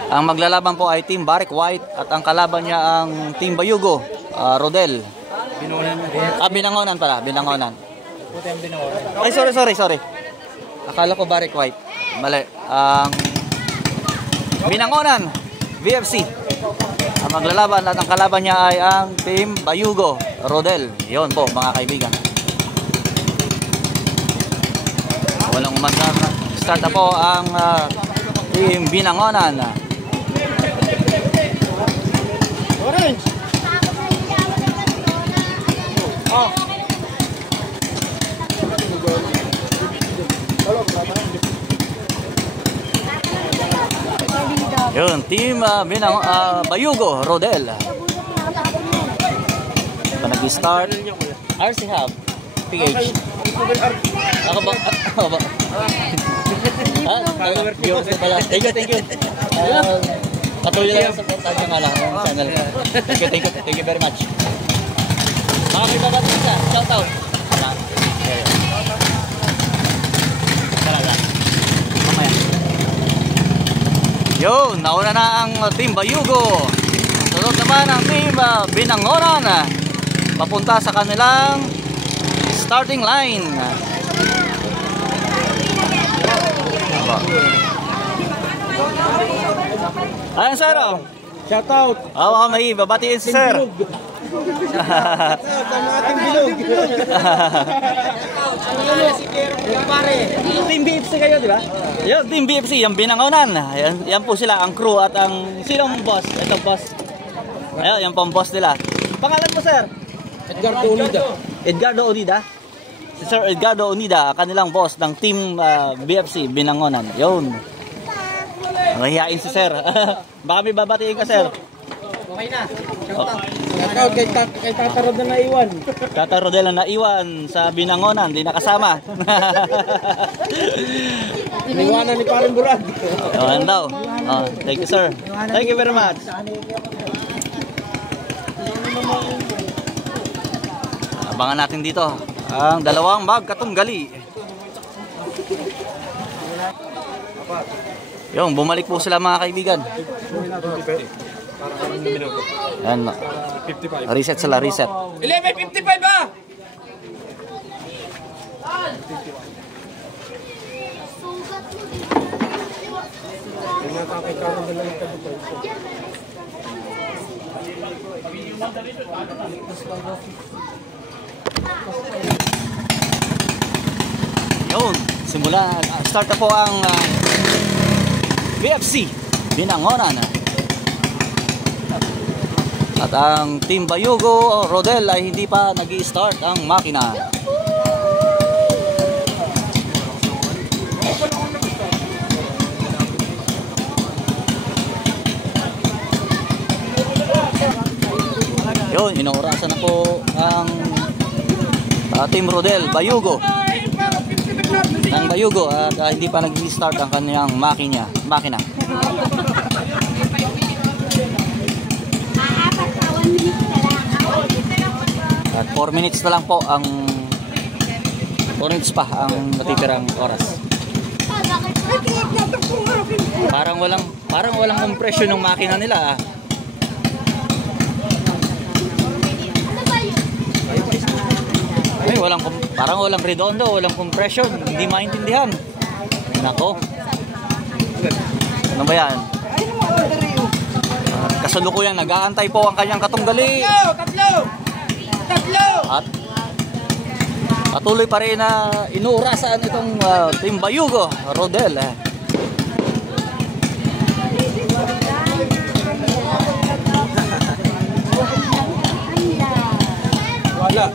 Ang maglalaban po ay Team Barrick White at ang kalaban niya ang Team Bayugo, Rodel. Binangonan pala, Binangonan. Ay, sorry. Akala ko Barrick White. Mali. Binangonan, VFC. Ang maglalaban at ang kalaban niya ay ang Team Bayugo, Rodel. Yun po mga kaibigan. Walang umandar. Start na po ang Team Binangonan. Orange! Yun, Team Bayugo, Rodel. Pa nag-start. RC Hub, PH. Ako ba? Thank you. Patuloy lang sa channel. Thank you very much. Makakibabati ka, shout out. Yun, nauna na ang Team Bayugo. Sunod naman ang Team Binangonan. Papunta sa kanilang starting line. Ayan, sir. Shout out! May babatiin si sir. Team BFC kayo, di ba? Yung Team BFC, yung Binangonan. Yan po sila, ang crew at ang sinong boss? Ito boss. Ayun, yung pang boss nila. Pangalan mo, sir? Edgardo Onida. Si Sir Edgardo Onida, kanilang boss ng Team BFC Binangonan. Yun. Mahihain si sir. Baka may babatiin ka, sir. Okay na. Shout out kay Tata Rod na naiwan. Tata Rodel na naiwan sa Binangonan, di nakasama. Iniwanan ni Paring Burad. Yan daw. Thank you, sir. Thank you very much. Abangan natin dito ang dalawang magkatunggali. Yung, bumalik po sila mga kaibigan. Yan. Reset sila, reset. 11:55 ba? Yun, simula, start na po ang BFC Binangonan. At ang Team Bayugo Rodel ay hindi pa nag-i-start ang makina. Yun, inaurasan na po ang Team Rodel Bayugo ng Bayugo at hindi pa nag-i-start ang kanyang makina. At 4 minutes na lang po ang 4 minutes pa ang natitirang oras. Parang walang compression ng makina nila. Ay, parang walang redondo, walang compression, hindi maintindihan. Nako. Ano ba yan? Kasalukuyan nag-aantay po ang kanyang katunggali. Tatlo! At patuloy pa rin na inuurasan itong Team Bayugo Rodel. Wala.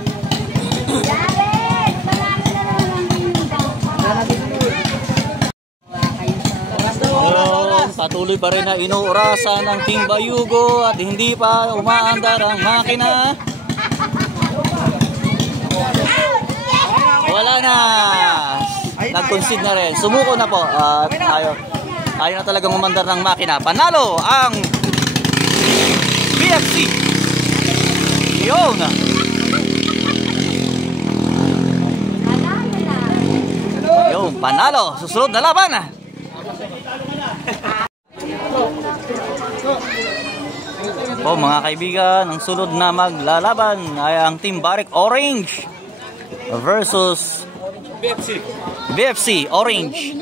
Patuloy pa rin na inuurasan ng Team Bayugo at hindi pa umaandar ang makina. Wala na. Nag-concede na rin. Sumuko na po. Ayaw na talagang umandar ng makina. Panalo ang BFC. Yun. Yun, panalo. Susunod na laban. Po mga kaibigan, ang sunod na maglalaban ay ang Team Barrick Orange versus BFC Orange.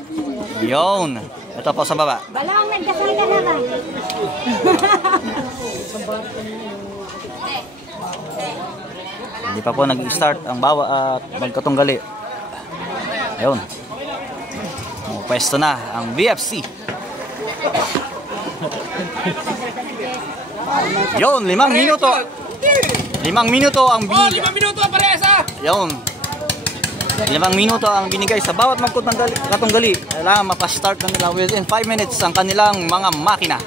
Yun. Ito po sa baba. Balong nagdasal ka na ba? Hindi pa po nag-start ang bawa at magkatunggali. Ayun. Pwesto na ang BFC. Yun, 5 minuto. 5 minuto ang binigay. 5 minuto ang paresa. Yun. 5 minuto ang binigay sa bawat magkatunggali. Kailangan mapastart na nila within 5 minutes ang kanilang mga makina.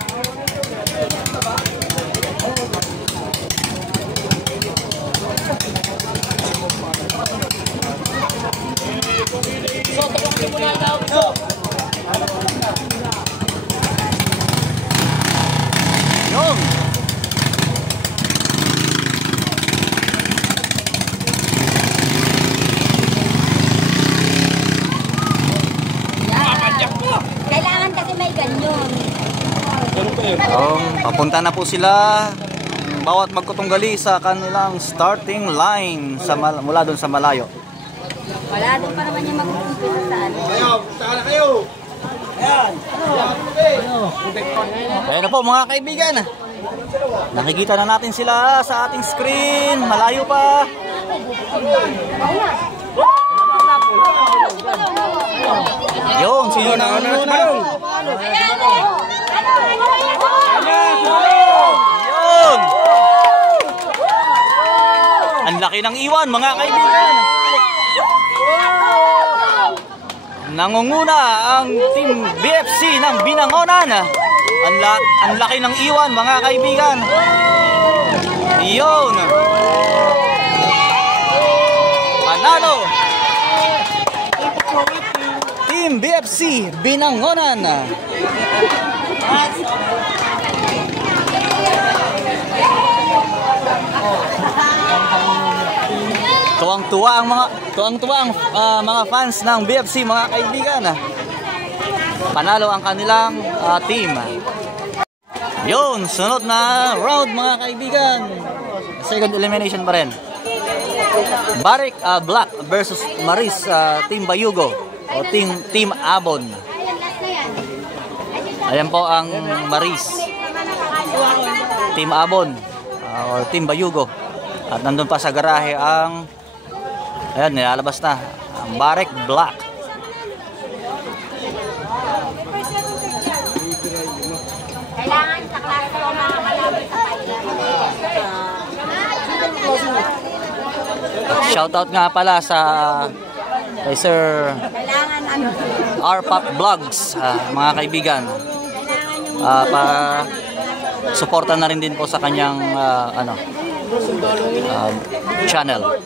Yun. Kailangan kasi may ganyan. Papunta na po sila bawat magkatunggali sa kanilang starting line mula doon sa malayo. Wala din pa naman yung mag-umpisa sa ano. Saan na kayo? Ayan na po mga kaibigan. Nakikita na natin sila sa ating screen. Malayo pa. Yun, sino na una? Yun. Ang laki ng iwan mga kaibigan. Nangunguna ang Team BFC ng Binangonan. Ang laki ng iwan mga kaibigan. Iyon. Panalo. Team BFC Binangonan. Tuwang-tuwa ang mga fans ng BFC mga kaibigan. panalo ang kanilang team. Yun, sunod na round mga kaibigan. Second elimination pa rin. Barik Black versus Maris Team Bayugo o Team Abon. Ayan po ang Maris. Team Abon o Team Bayugo. At nandun pa sa garahe ang ayan, nilalabas na ang Barik Black. Kailangan sa klase ko mga malapit sa Shoutout nga pala sa kay Sir R-Pop Vlogs, mga kaibigan. Suporta na rin din po sa kanyang channel.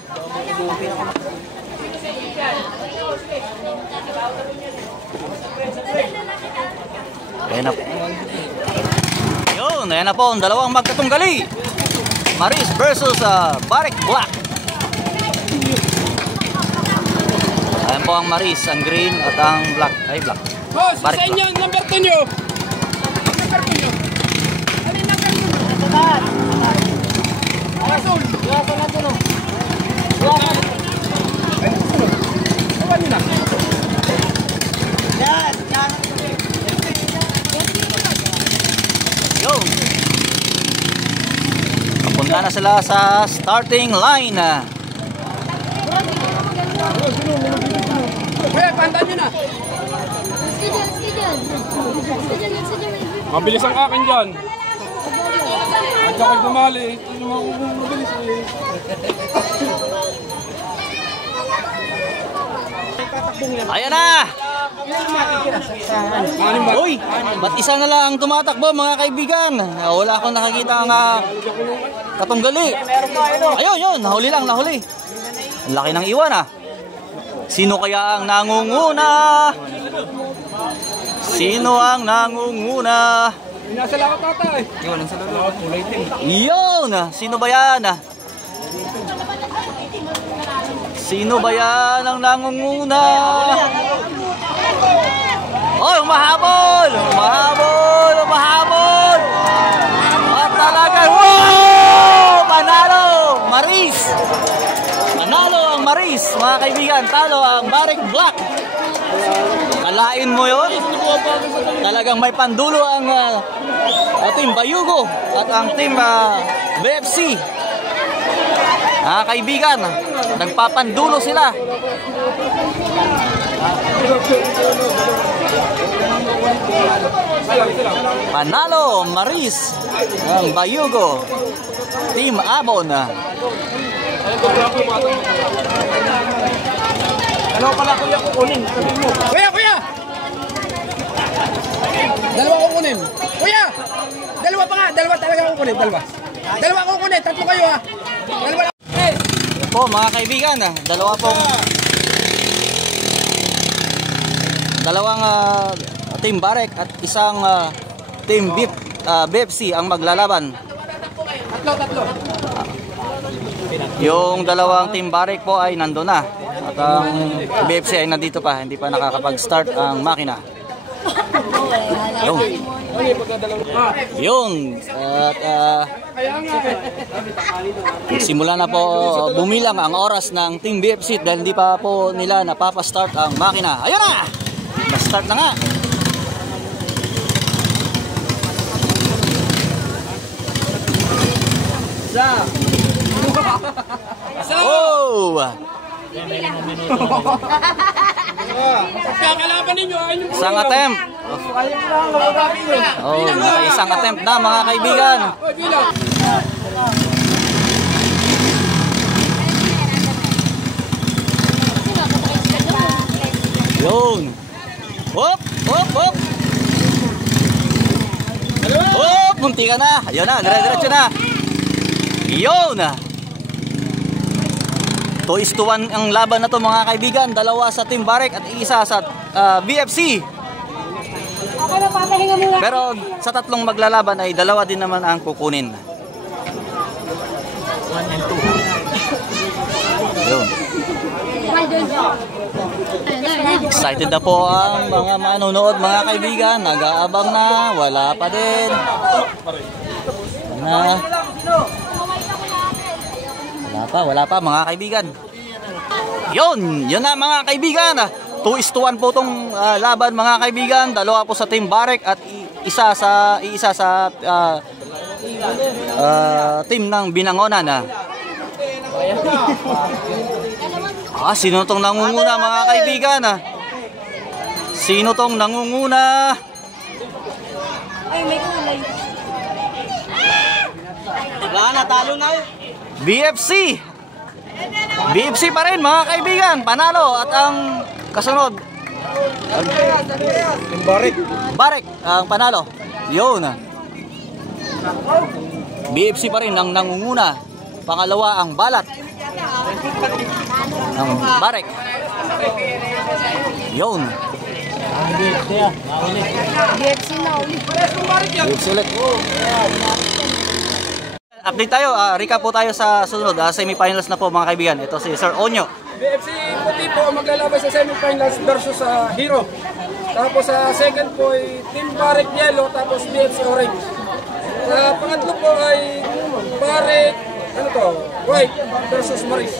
Ayan na po. Yun, ayan na po ang dalawang magkatunggali. Maris versus Barik Black. Ayan po ang Maris, ang green at ang black. Ay, black. Oh, Barik sa inyo, Black. number 2 nyo. Number 2 nyo. Alin number 2 nyo? Rasul. Rasul na ito, no? Rasul. Ay, sunod. Awan nyo na. Yan. Yan. Yun. Papunta na sila sa starting line. Kaya, pandaan nyo na. Mabilis ang akin dyan. At saka dumali. Ito yung mga mabilis. Ayan na! Uy! Ba't isa na lang ang tumatakbo mga kaibigan? Wala akong nakakita ang katunggali. Ayun, yun! Nahuli lang, nahuli. Ang laki ng iwan ah. Sino kaya ang nangunguna? Sino ang nangunguna? Inasala ko tatay. Iwan ang salalo. Yun! Sino ba yan? Sino ba yan ang nangunguna? Oh, humahabol! Humahabol! Humahabol! At talaga, wow! Panalo! Maris! Panalo ang Maris, mga kaibigan. Talo ang Barik Black. Kalain mo yun? Talagang may pandulo ang Team Bayugo at ang Team BFC. Mga kaibigan, nagpapandulo sila. Panalo Maris ang Bayugo, Team Abon. Dalawa pala kuya kukunin. Kuya, kuya! Dalawa kukunin. Kuya! Dalawa pa nga. Dalawa talaga kukunin. Dalawa. Dalawa kukunin. Tatlo kayo ha. Dalawa lang. Po mga kaibigan, dalawang Team Barik at isang Team BFC ang maglalaban. Tatlo. Yung dalawang Team Barik po ay nandun na. At ang BFC ay nandito pa, hindi pa nakakapag-start ang makina. Yun. At simula na po bumilang ang oras ng Team BFC dahil hindi pa po nila napapastart ang makina. Ayun na! Na-start na nga. Oh! Kakalaban ninyo. Isang attempt. Oh, isang attempt na mga kaibigan. Yun. Hop, hop, hop. Hop, munti ka na. Ayun na, dire-diretso na. Yun. 2-1 ang laban na to mga kaibigan. Dalawa sa Team Barik at isa sa BFC. Pero sa tatlong maglalaban ay dalawa din naman ang kukunin. 1 and 2. Yun. Excited na po ang mga manonood, mga kaibigan. Nag-aabang na, wala pa din. Wala pa mga kaibigan. Yun na mga kaibigan. 2-1 po itong laban mga kaibigan. Dalawa po sa Team Barek at isa sa team ng Binangonan. Sino tong nangunguna mga kaibigan? Sino tong nangunguna? Ay, may kulay. Natalo na yun. BFC pa rin mga kaibigan, panalo. At ang kasunod Barek ang panalo. Yun. BFC pa rin ang nangunguna. Pangalawa ang Balat ang Barek. Yun. BFC na ulit. BFC ulit. Update tayo, recap po tayo sa sunod, semifinals na po mga kaibigan. Ito si Sir Onyo. BFC Puti po maglalaban sa semifinals versus sa Hero. Tapos sa second po ay Team Barek Yellow, tapos BFC Orange. Sa pangatlo po ay Barek White versus Maris.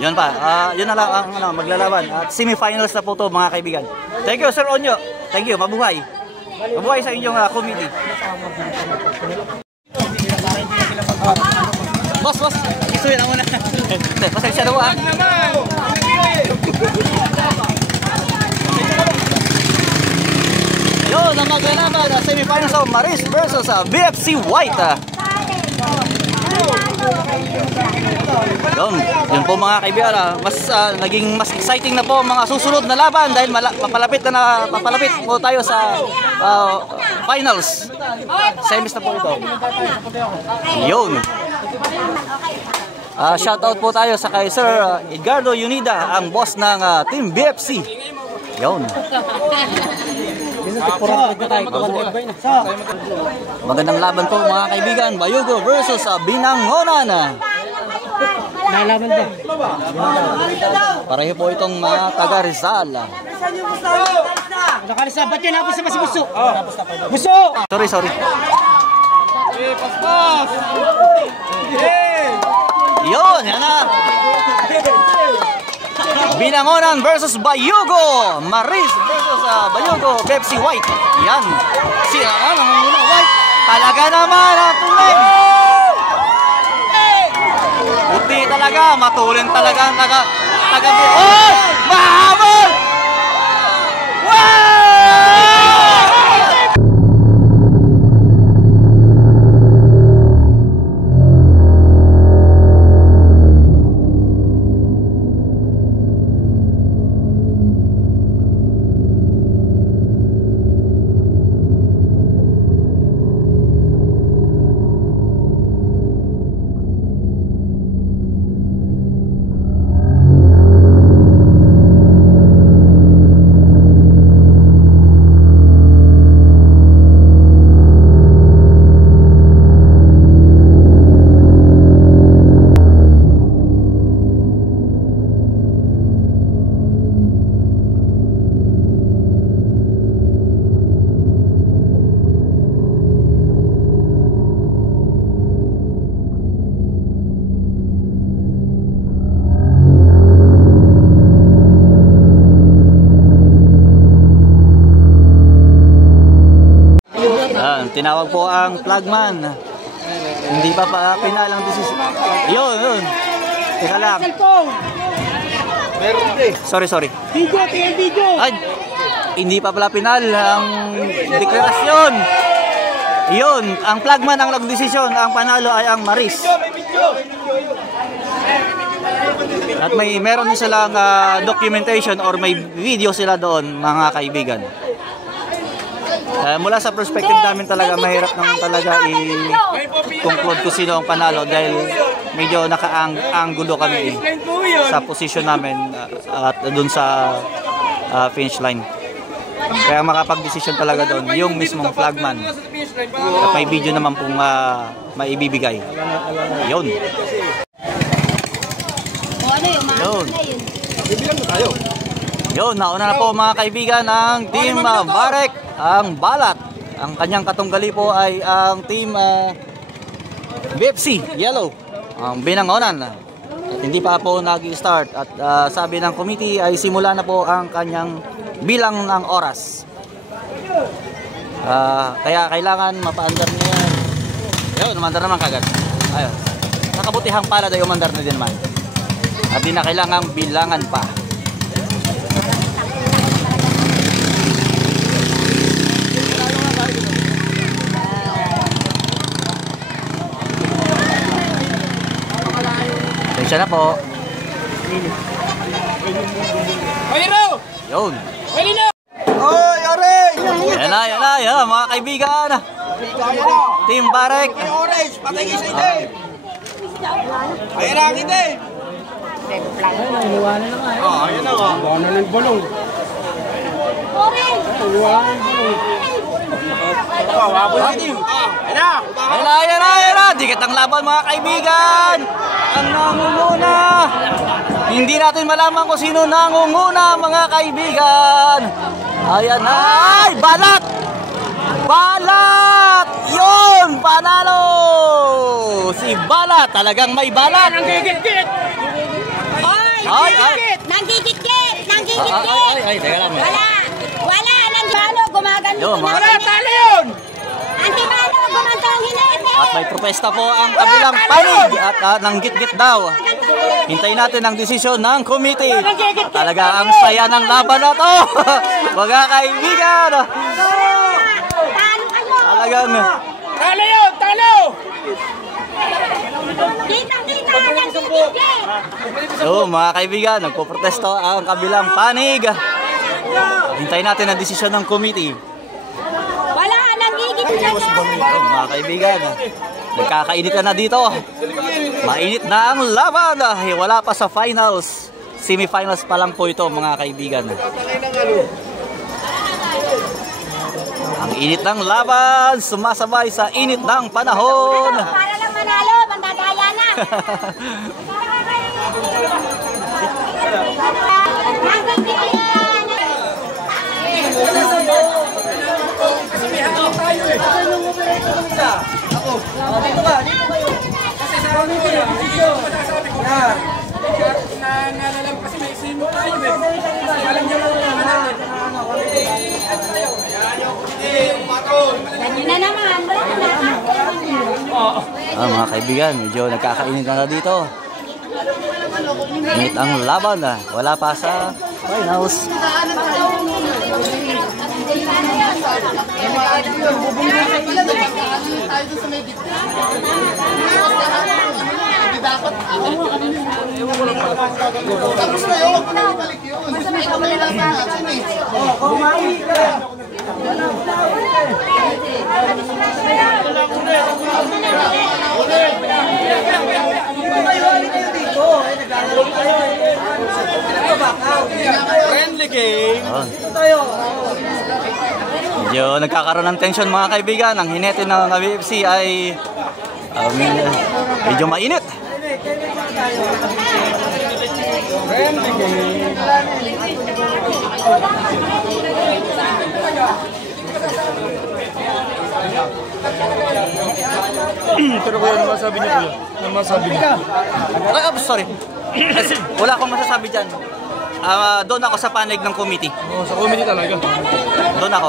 Yun pa. Yun na lang ang maglalaban. At semifinals na po to mga kaibigan. Thank you Sir Onyo. Thank you. Mabuhay. Mabuhay sa inyong committee. Boss, isuyin na muna. Pasensya na po Yun, ang maglalaban na semifinals of Maris versus BFC White. Yun po mga kaibigan. Naging mas exciting na po mga susunod na laban dahil papalapit po tayo sa finals. Semis na po ito. Yun. Shoutout po tayo sa kay Sir Edgardo Unida, ang boss ng Team BFC. Yun. Magandang laban po mga kaibigan. Bayugo versus Binangonan. Nalaman ba? Pareho po itong mga taga Rizal. Nakalisa, ba't yan napos sa buso? Buso! Sorry. Paspas! Yun, yan na. Binangonan versus Bayugo. Maris versus Bayugo. Pepsi White. Yan. Sila ka nangunguna. White. Talaga naman ang tuloy. Puti talaga. Matulin talaga ang taga. Oh! Mahabol! Wow! Tinawag po ang flagman. Hindi pa pinalang decision. Yun. Teka lang. Sorry. Video. Ay, hindi pa pala pinal ang deklarasyon. Yun, ang flagman ang nagdesisyon. Ang panalo ay ang Maris. At meron din silang documentation or may video sila doon mga kaibigan. Mula sa perspective namin talaga mahirap naman talaga i-conclude kung sino ang panalo dahil medyo naka-angulo kami sa position namin at dun sa finish line. Kaya makapag-decision talaga doon yung mismong flagman at may video naman pong maibibigay. Yun. O ano yung mga Yun. Bibilang na tayo. Yun, nauna na po mga kaibigan ang Team Barek, ang Balat. Ang kanyang katunggali po ay ang Team BFC Yellow, ang binangonan. At hindi pa po nag-start at sabi ng committee ay simula na po ang kanyang bilang ng oras. Kaya kailangan mapaandar niya yan. Yun, umandar naman kagad. Ayun. Nakabutihang palad ay umandar na din naman. At di na kailangang bilangan pa. Tensya na po. Yun. Oy, Oray! Yan na, mga kaibigan. Team Barek. Orange, patay isa ito eh! Ay, rakit eh! Ayan na nga. Ano ng bulong? Ayan na. Dikit ang laban mga kaibigan. Ang nangunguna. Hindi natin malaman kung sino nangunguna mga kaibigan. Ayan na. Ay, Balat! Balat! Yun! Panalo! Si Balat. Talagang may balat. Nanggigit-git! Ay, teka lang. Wala! Nanggalo! Gumagano Yo, na! mga- Talo yun! Antimano! Gumantong hinete! At may protesta po ang kabilang panig at nanggit-git daw. Hintayin natin ang desisyon ng committee. Talaga ang saya ng laban na to. Mga kaibigan. Talo kayo! Talagang Talo yun! Talo! Kitang-kita! Nanggigit-git! so, mga kaibigan, nagpo-protesto ang kabilang panig. Hintayin natin ang desisyon ng committee. Wala! Nanggigit-git! So, mga kaibigan, nagkakainit na dito. Mainit na ang laban. Wala pa sa finals. Semifinals pa lang po ito mga kaibigan. Ang init ng laban, sumasabay sa init ng panahon. Para lang manalo! Mandadaya na! Nangalam kasi may sino tayo eh. Alam niyo Ganyan na naman! Mga kaibigan, medyo nagkakainit na dito. Init ang laban. Wala pa sa finals. Tapos na yun, huwag mo na ibalik yun. May kamali lang natin eh. Kumain ka! friendly game. Medyo nagkakaroon ng tension mga kaibigan. Ang hinete ng BFC ay medyo mainit. Friendly game. Pero kuya, ano masabi niyo kuya? Ano masabi niyo? Sorry. Wala akong masasabi dyan. Doon ako sa panig ng committee. Oh, sa committee talaga. Doon ako.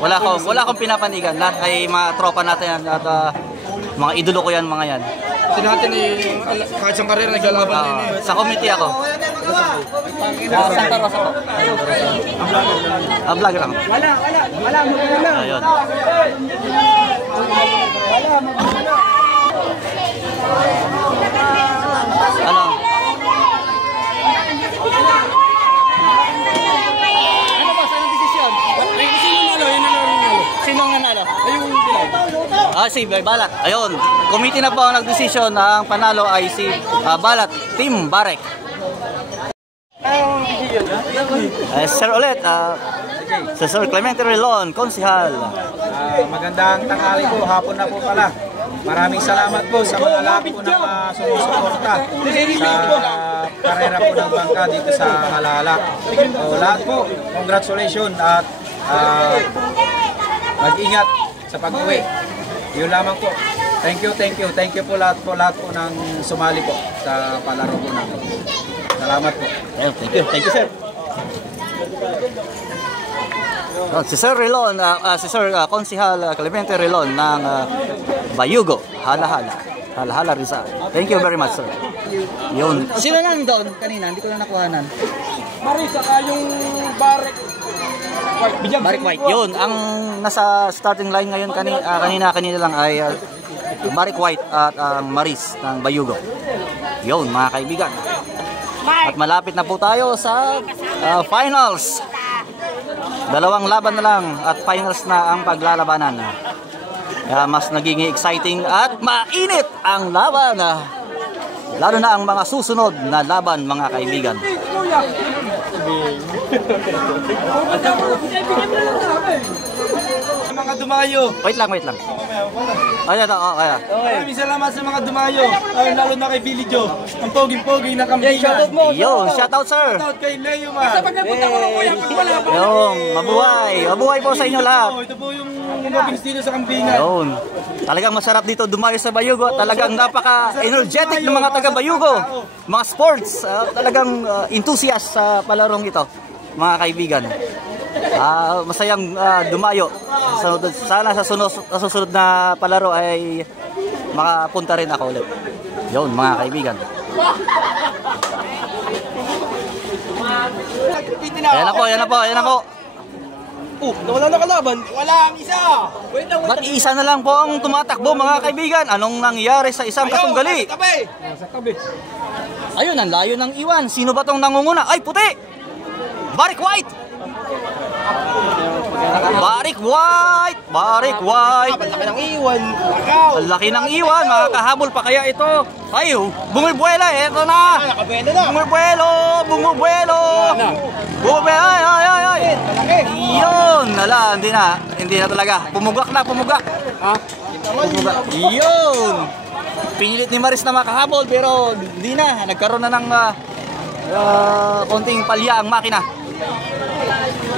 Wala akong pinapanigan. Lahat ay mga tropa natin at mga idolo ko yan, mga yan. Kasi natin kahit sa karera naglalaban din eh. Sa committee ako. Santa Rosa po. Vlogger lang. Wala, magana. Ayun. Ano? Ano ba? Saan ang desisyon? Sino nanalo? Ayun yung dilaw. Si Balat. Ayun. Committee na po ang nagdesisyon. Ang panalo ay si Balat. Team Barek. Sir ulit. Si Sir Clemente Relon, konsihal. Magandang tanghali po, hapon na po pala. Maraming salamat po sa mga lahat po na sumusuporta sa karera po ng bangka dito sa Halahala. So, lahat po, congratulations at mag-ingat sa pag-uwi. Yun lamang po. Thank you po lahat po ng sumali po sa palaro po namin. Salamat po. Thank you sir. Si Sir Relon, si Sir Konsihal Clemente Relon ng Bayugo, Halahala Rizal. Thank you very much sir. Yun. Sino nang doon kanina? Hindi ko na nakuhanan. Maris, saka yung Barek Barik White. Yun, ang nasa starting line ngayon kanina lang ay Barik White at ang Maris ng Bayugo. Yun mga kaibigan. At malapit na po tayo sa finals. 2 laban na lang at finals na ang paglalabanan. Kaya mas naging exciting at mainit ang laban. Lalo na ang mga susunod na laban mga kaibigan. Mga dumayo. Wait lang. Ayan, kaya. Maraming salamat sa mga dumayo. Lalo na kay Billy Joe. Ang poging-poging na kambingan. Yo, shoutout sir. Shoutout kay Leo man. Yung, mabuhay po sa inyo lahat. Ito po yung mabing stilo sa kambingan. Yun. Talagang masarap dito dumayo sa Bayugo. Talagang napaka-energetic ng mga taga Bayugo. Mga sports, talagang enthusiast sa palarong ito, mga kaibigan. Masayang dumayo. Sana sa susunod na palaro ay makapunta rin ako ulit. Yun, mga kaibigan. Ayan na po. Nawala na kalaban. Wala ang isa. Ba't isa na lang po ang tumatakbo mga kaibigan? Anong nangyari sa isang katunggali? Ayun, ang layo ng iwan. Sino ba tong nangunguna? Ay, puti! Barik White! Ang laki ng iwan. Makakahabol pa kaya ito? Ay, bumibuela. Ito na. Bumubuelo. Ay. Yun. Hindi na talaga. Pumugak. Yun. Pinilit ni Maris na makahabol pero hindi na. Nagkaroon na ng konting palya ang makina.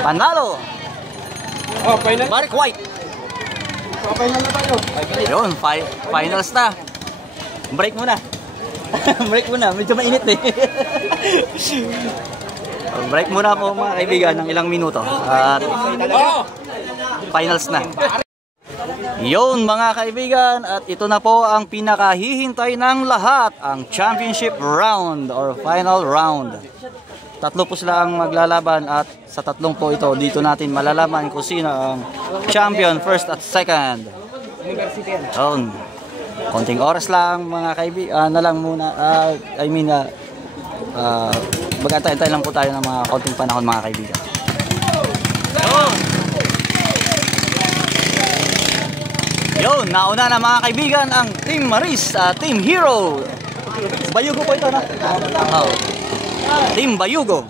Panalo. Final. Barik White. Final na tayo. Yun, finals na. Break muna. Medyo mainit eh. Break muna po mga kaibigan ng ilang minuto. At finals na. Yun mga kaibigan, at ito na po ang pinakahihintay ng lahat, ang championship round or final round. 3 po sila ang maglalaban at sa 3 po ito, dito natin malalaman kung sino ang champion first at second. Yun. Konting oras lang mga kaibigan, na lang muna, mag-antay-antay lang po tayo ng mga konting panahon mga kaibigan. Yun, nauna na mga kaibigan ang Team Maris, Team Hero. Bayugo po ito na. Team Bayugo.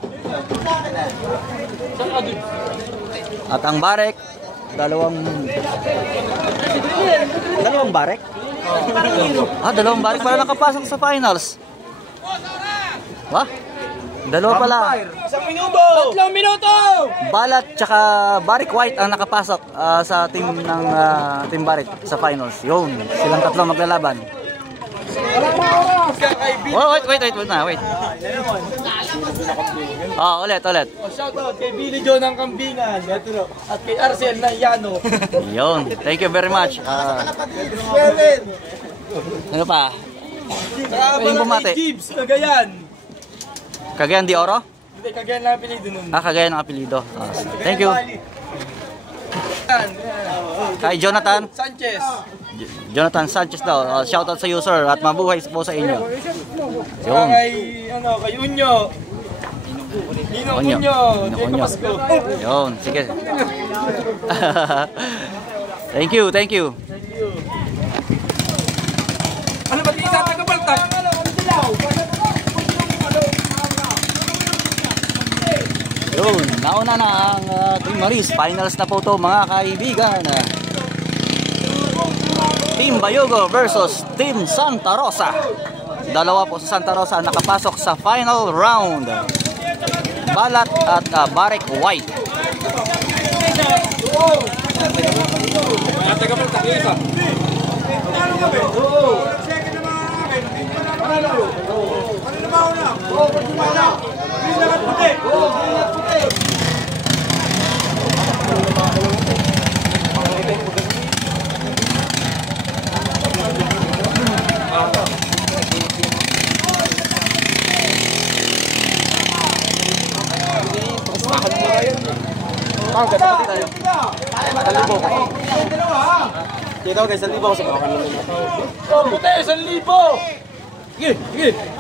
At ang Barek, dalawang Barek? Dalawang Barek pala nakapasok sa finals. Dalawa pala. 1 minuto. 3 minuto. Balat tsaka Barik White ang nakapasok sa team ng Team Barik sa finals. Yun, silang 3 maglalaban. Wait. Ulit. Shoutout kay Billy Joe ng Kambingan. At kay Arcel na Yano. Yun, thank you very much. Ano pa? Yung bumate. Gibbs, Cagayan. Cagayan de Oro? Hindi, Cagayan lang apelido nun. Cagayan ang apelido. Thank you. Kay Jonathan Sanchez daw. Shoutout sa user at mabuhay po sa inyo. Yun. Kay Unyo. Unyo. Yun, sige. Thank you. Ano ba di sa tagabaltak? Yun, nauna na ang Team Maris. Finals na po to mga kaibigan. Team Bayugo versus Team Santa Rosa. dalawa po sa Santa Rosa nakapasok sa final round. Balat at Barek White.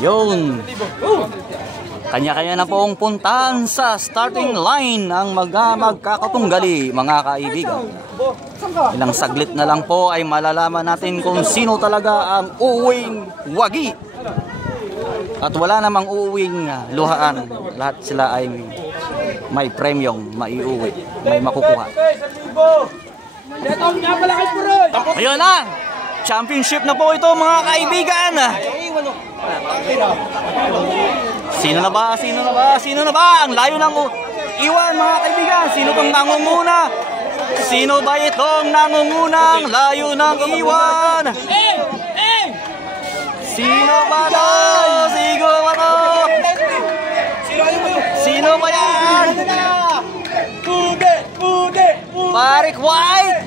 Yun. Kanya-kanya na pong puntahan sa starting line ang magkakatunggali, mga kaibigan. Ilang saglit na lang po ay malalaman natin kung sino talaga ang uuwing wagi. At wala namang uuwing luhaan. Lahat sila ay may premyong maiuwi, may makukuha. Ayun na! Championship na po ito, mga kaibigan! Sino na ba? Sino na ba? Sino na ba? Ang layo ng iwan, mga kaibigan. Sino pang nangunguna? Sino ba itong nangungunang layo ng iwan? Sino ba to? Sino ba to? Sino ba yan? Barek White!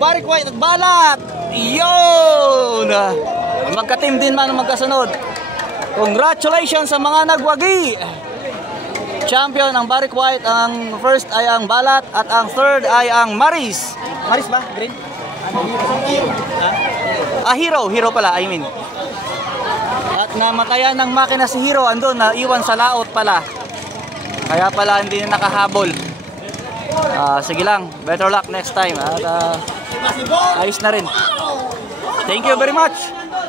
Barek White at Balat! Yun! Magka-team din man magkasunod. Congratulations sa mga nagwagi! Champion ang Barek White, ang first ay ang Balat at ang third ay ang Maris. Maris ba? Green? Hero pala, I mean. At namatayan ng makina si Hero, andun na iwan sa laot pala. Kaya pala hindi na nakahabol. Sige lang, better luck next time. At ayos na rin. Thank you very much.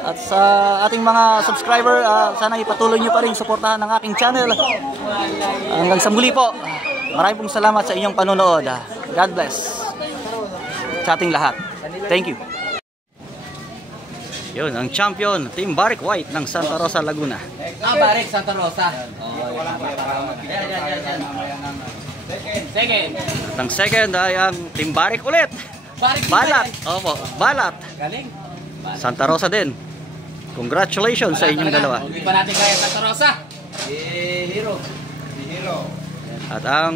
At sa ating mga subscriber, sana ipatuloy nyo pa rin suportahan ng aking channel. Hanggang sa muli po, maraming pong salamat sa inyong panonood. God bless sa ating lahat. Thank you. Yun, ang champion, Team Barek White ng Santa Rosa, Laguna. Barek, Santa Rosa. Second. At ang second ay ang Team Barek ulit. Balat. Opo, Balat. Galing. Santa Rosa din. Congratulations sa inyong dalawa. Hindi pa natin kaya Santa Rosa. Hero. At ang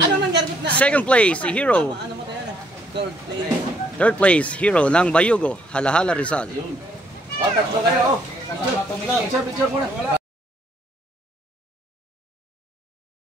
second place, si Hero. Third place, Hero ng Bayugo, Halahala, Rizal. Tatlo kayo. Picture muna.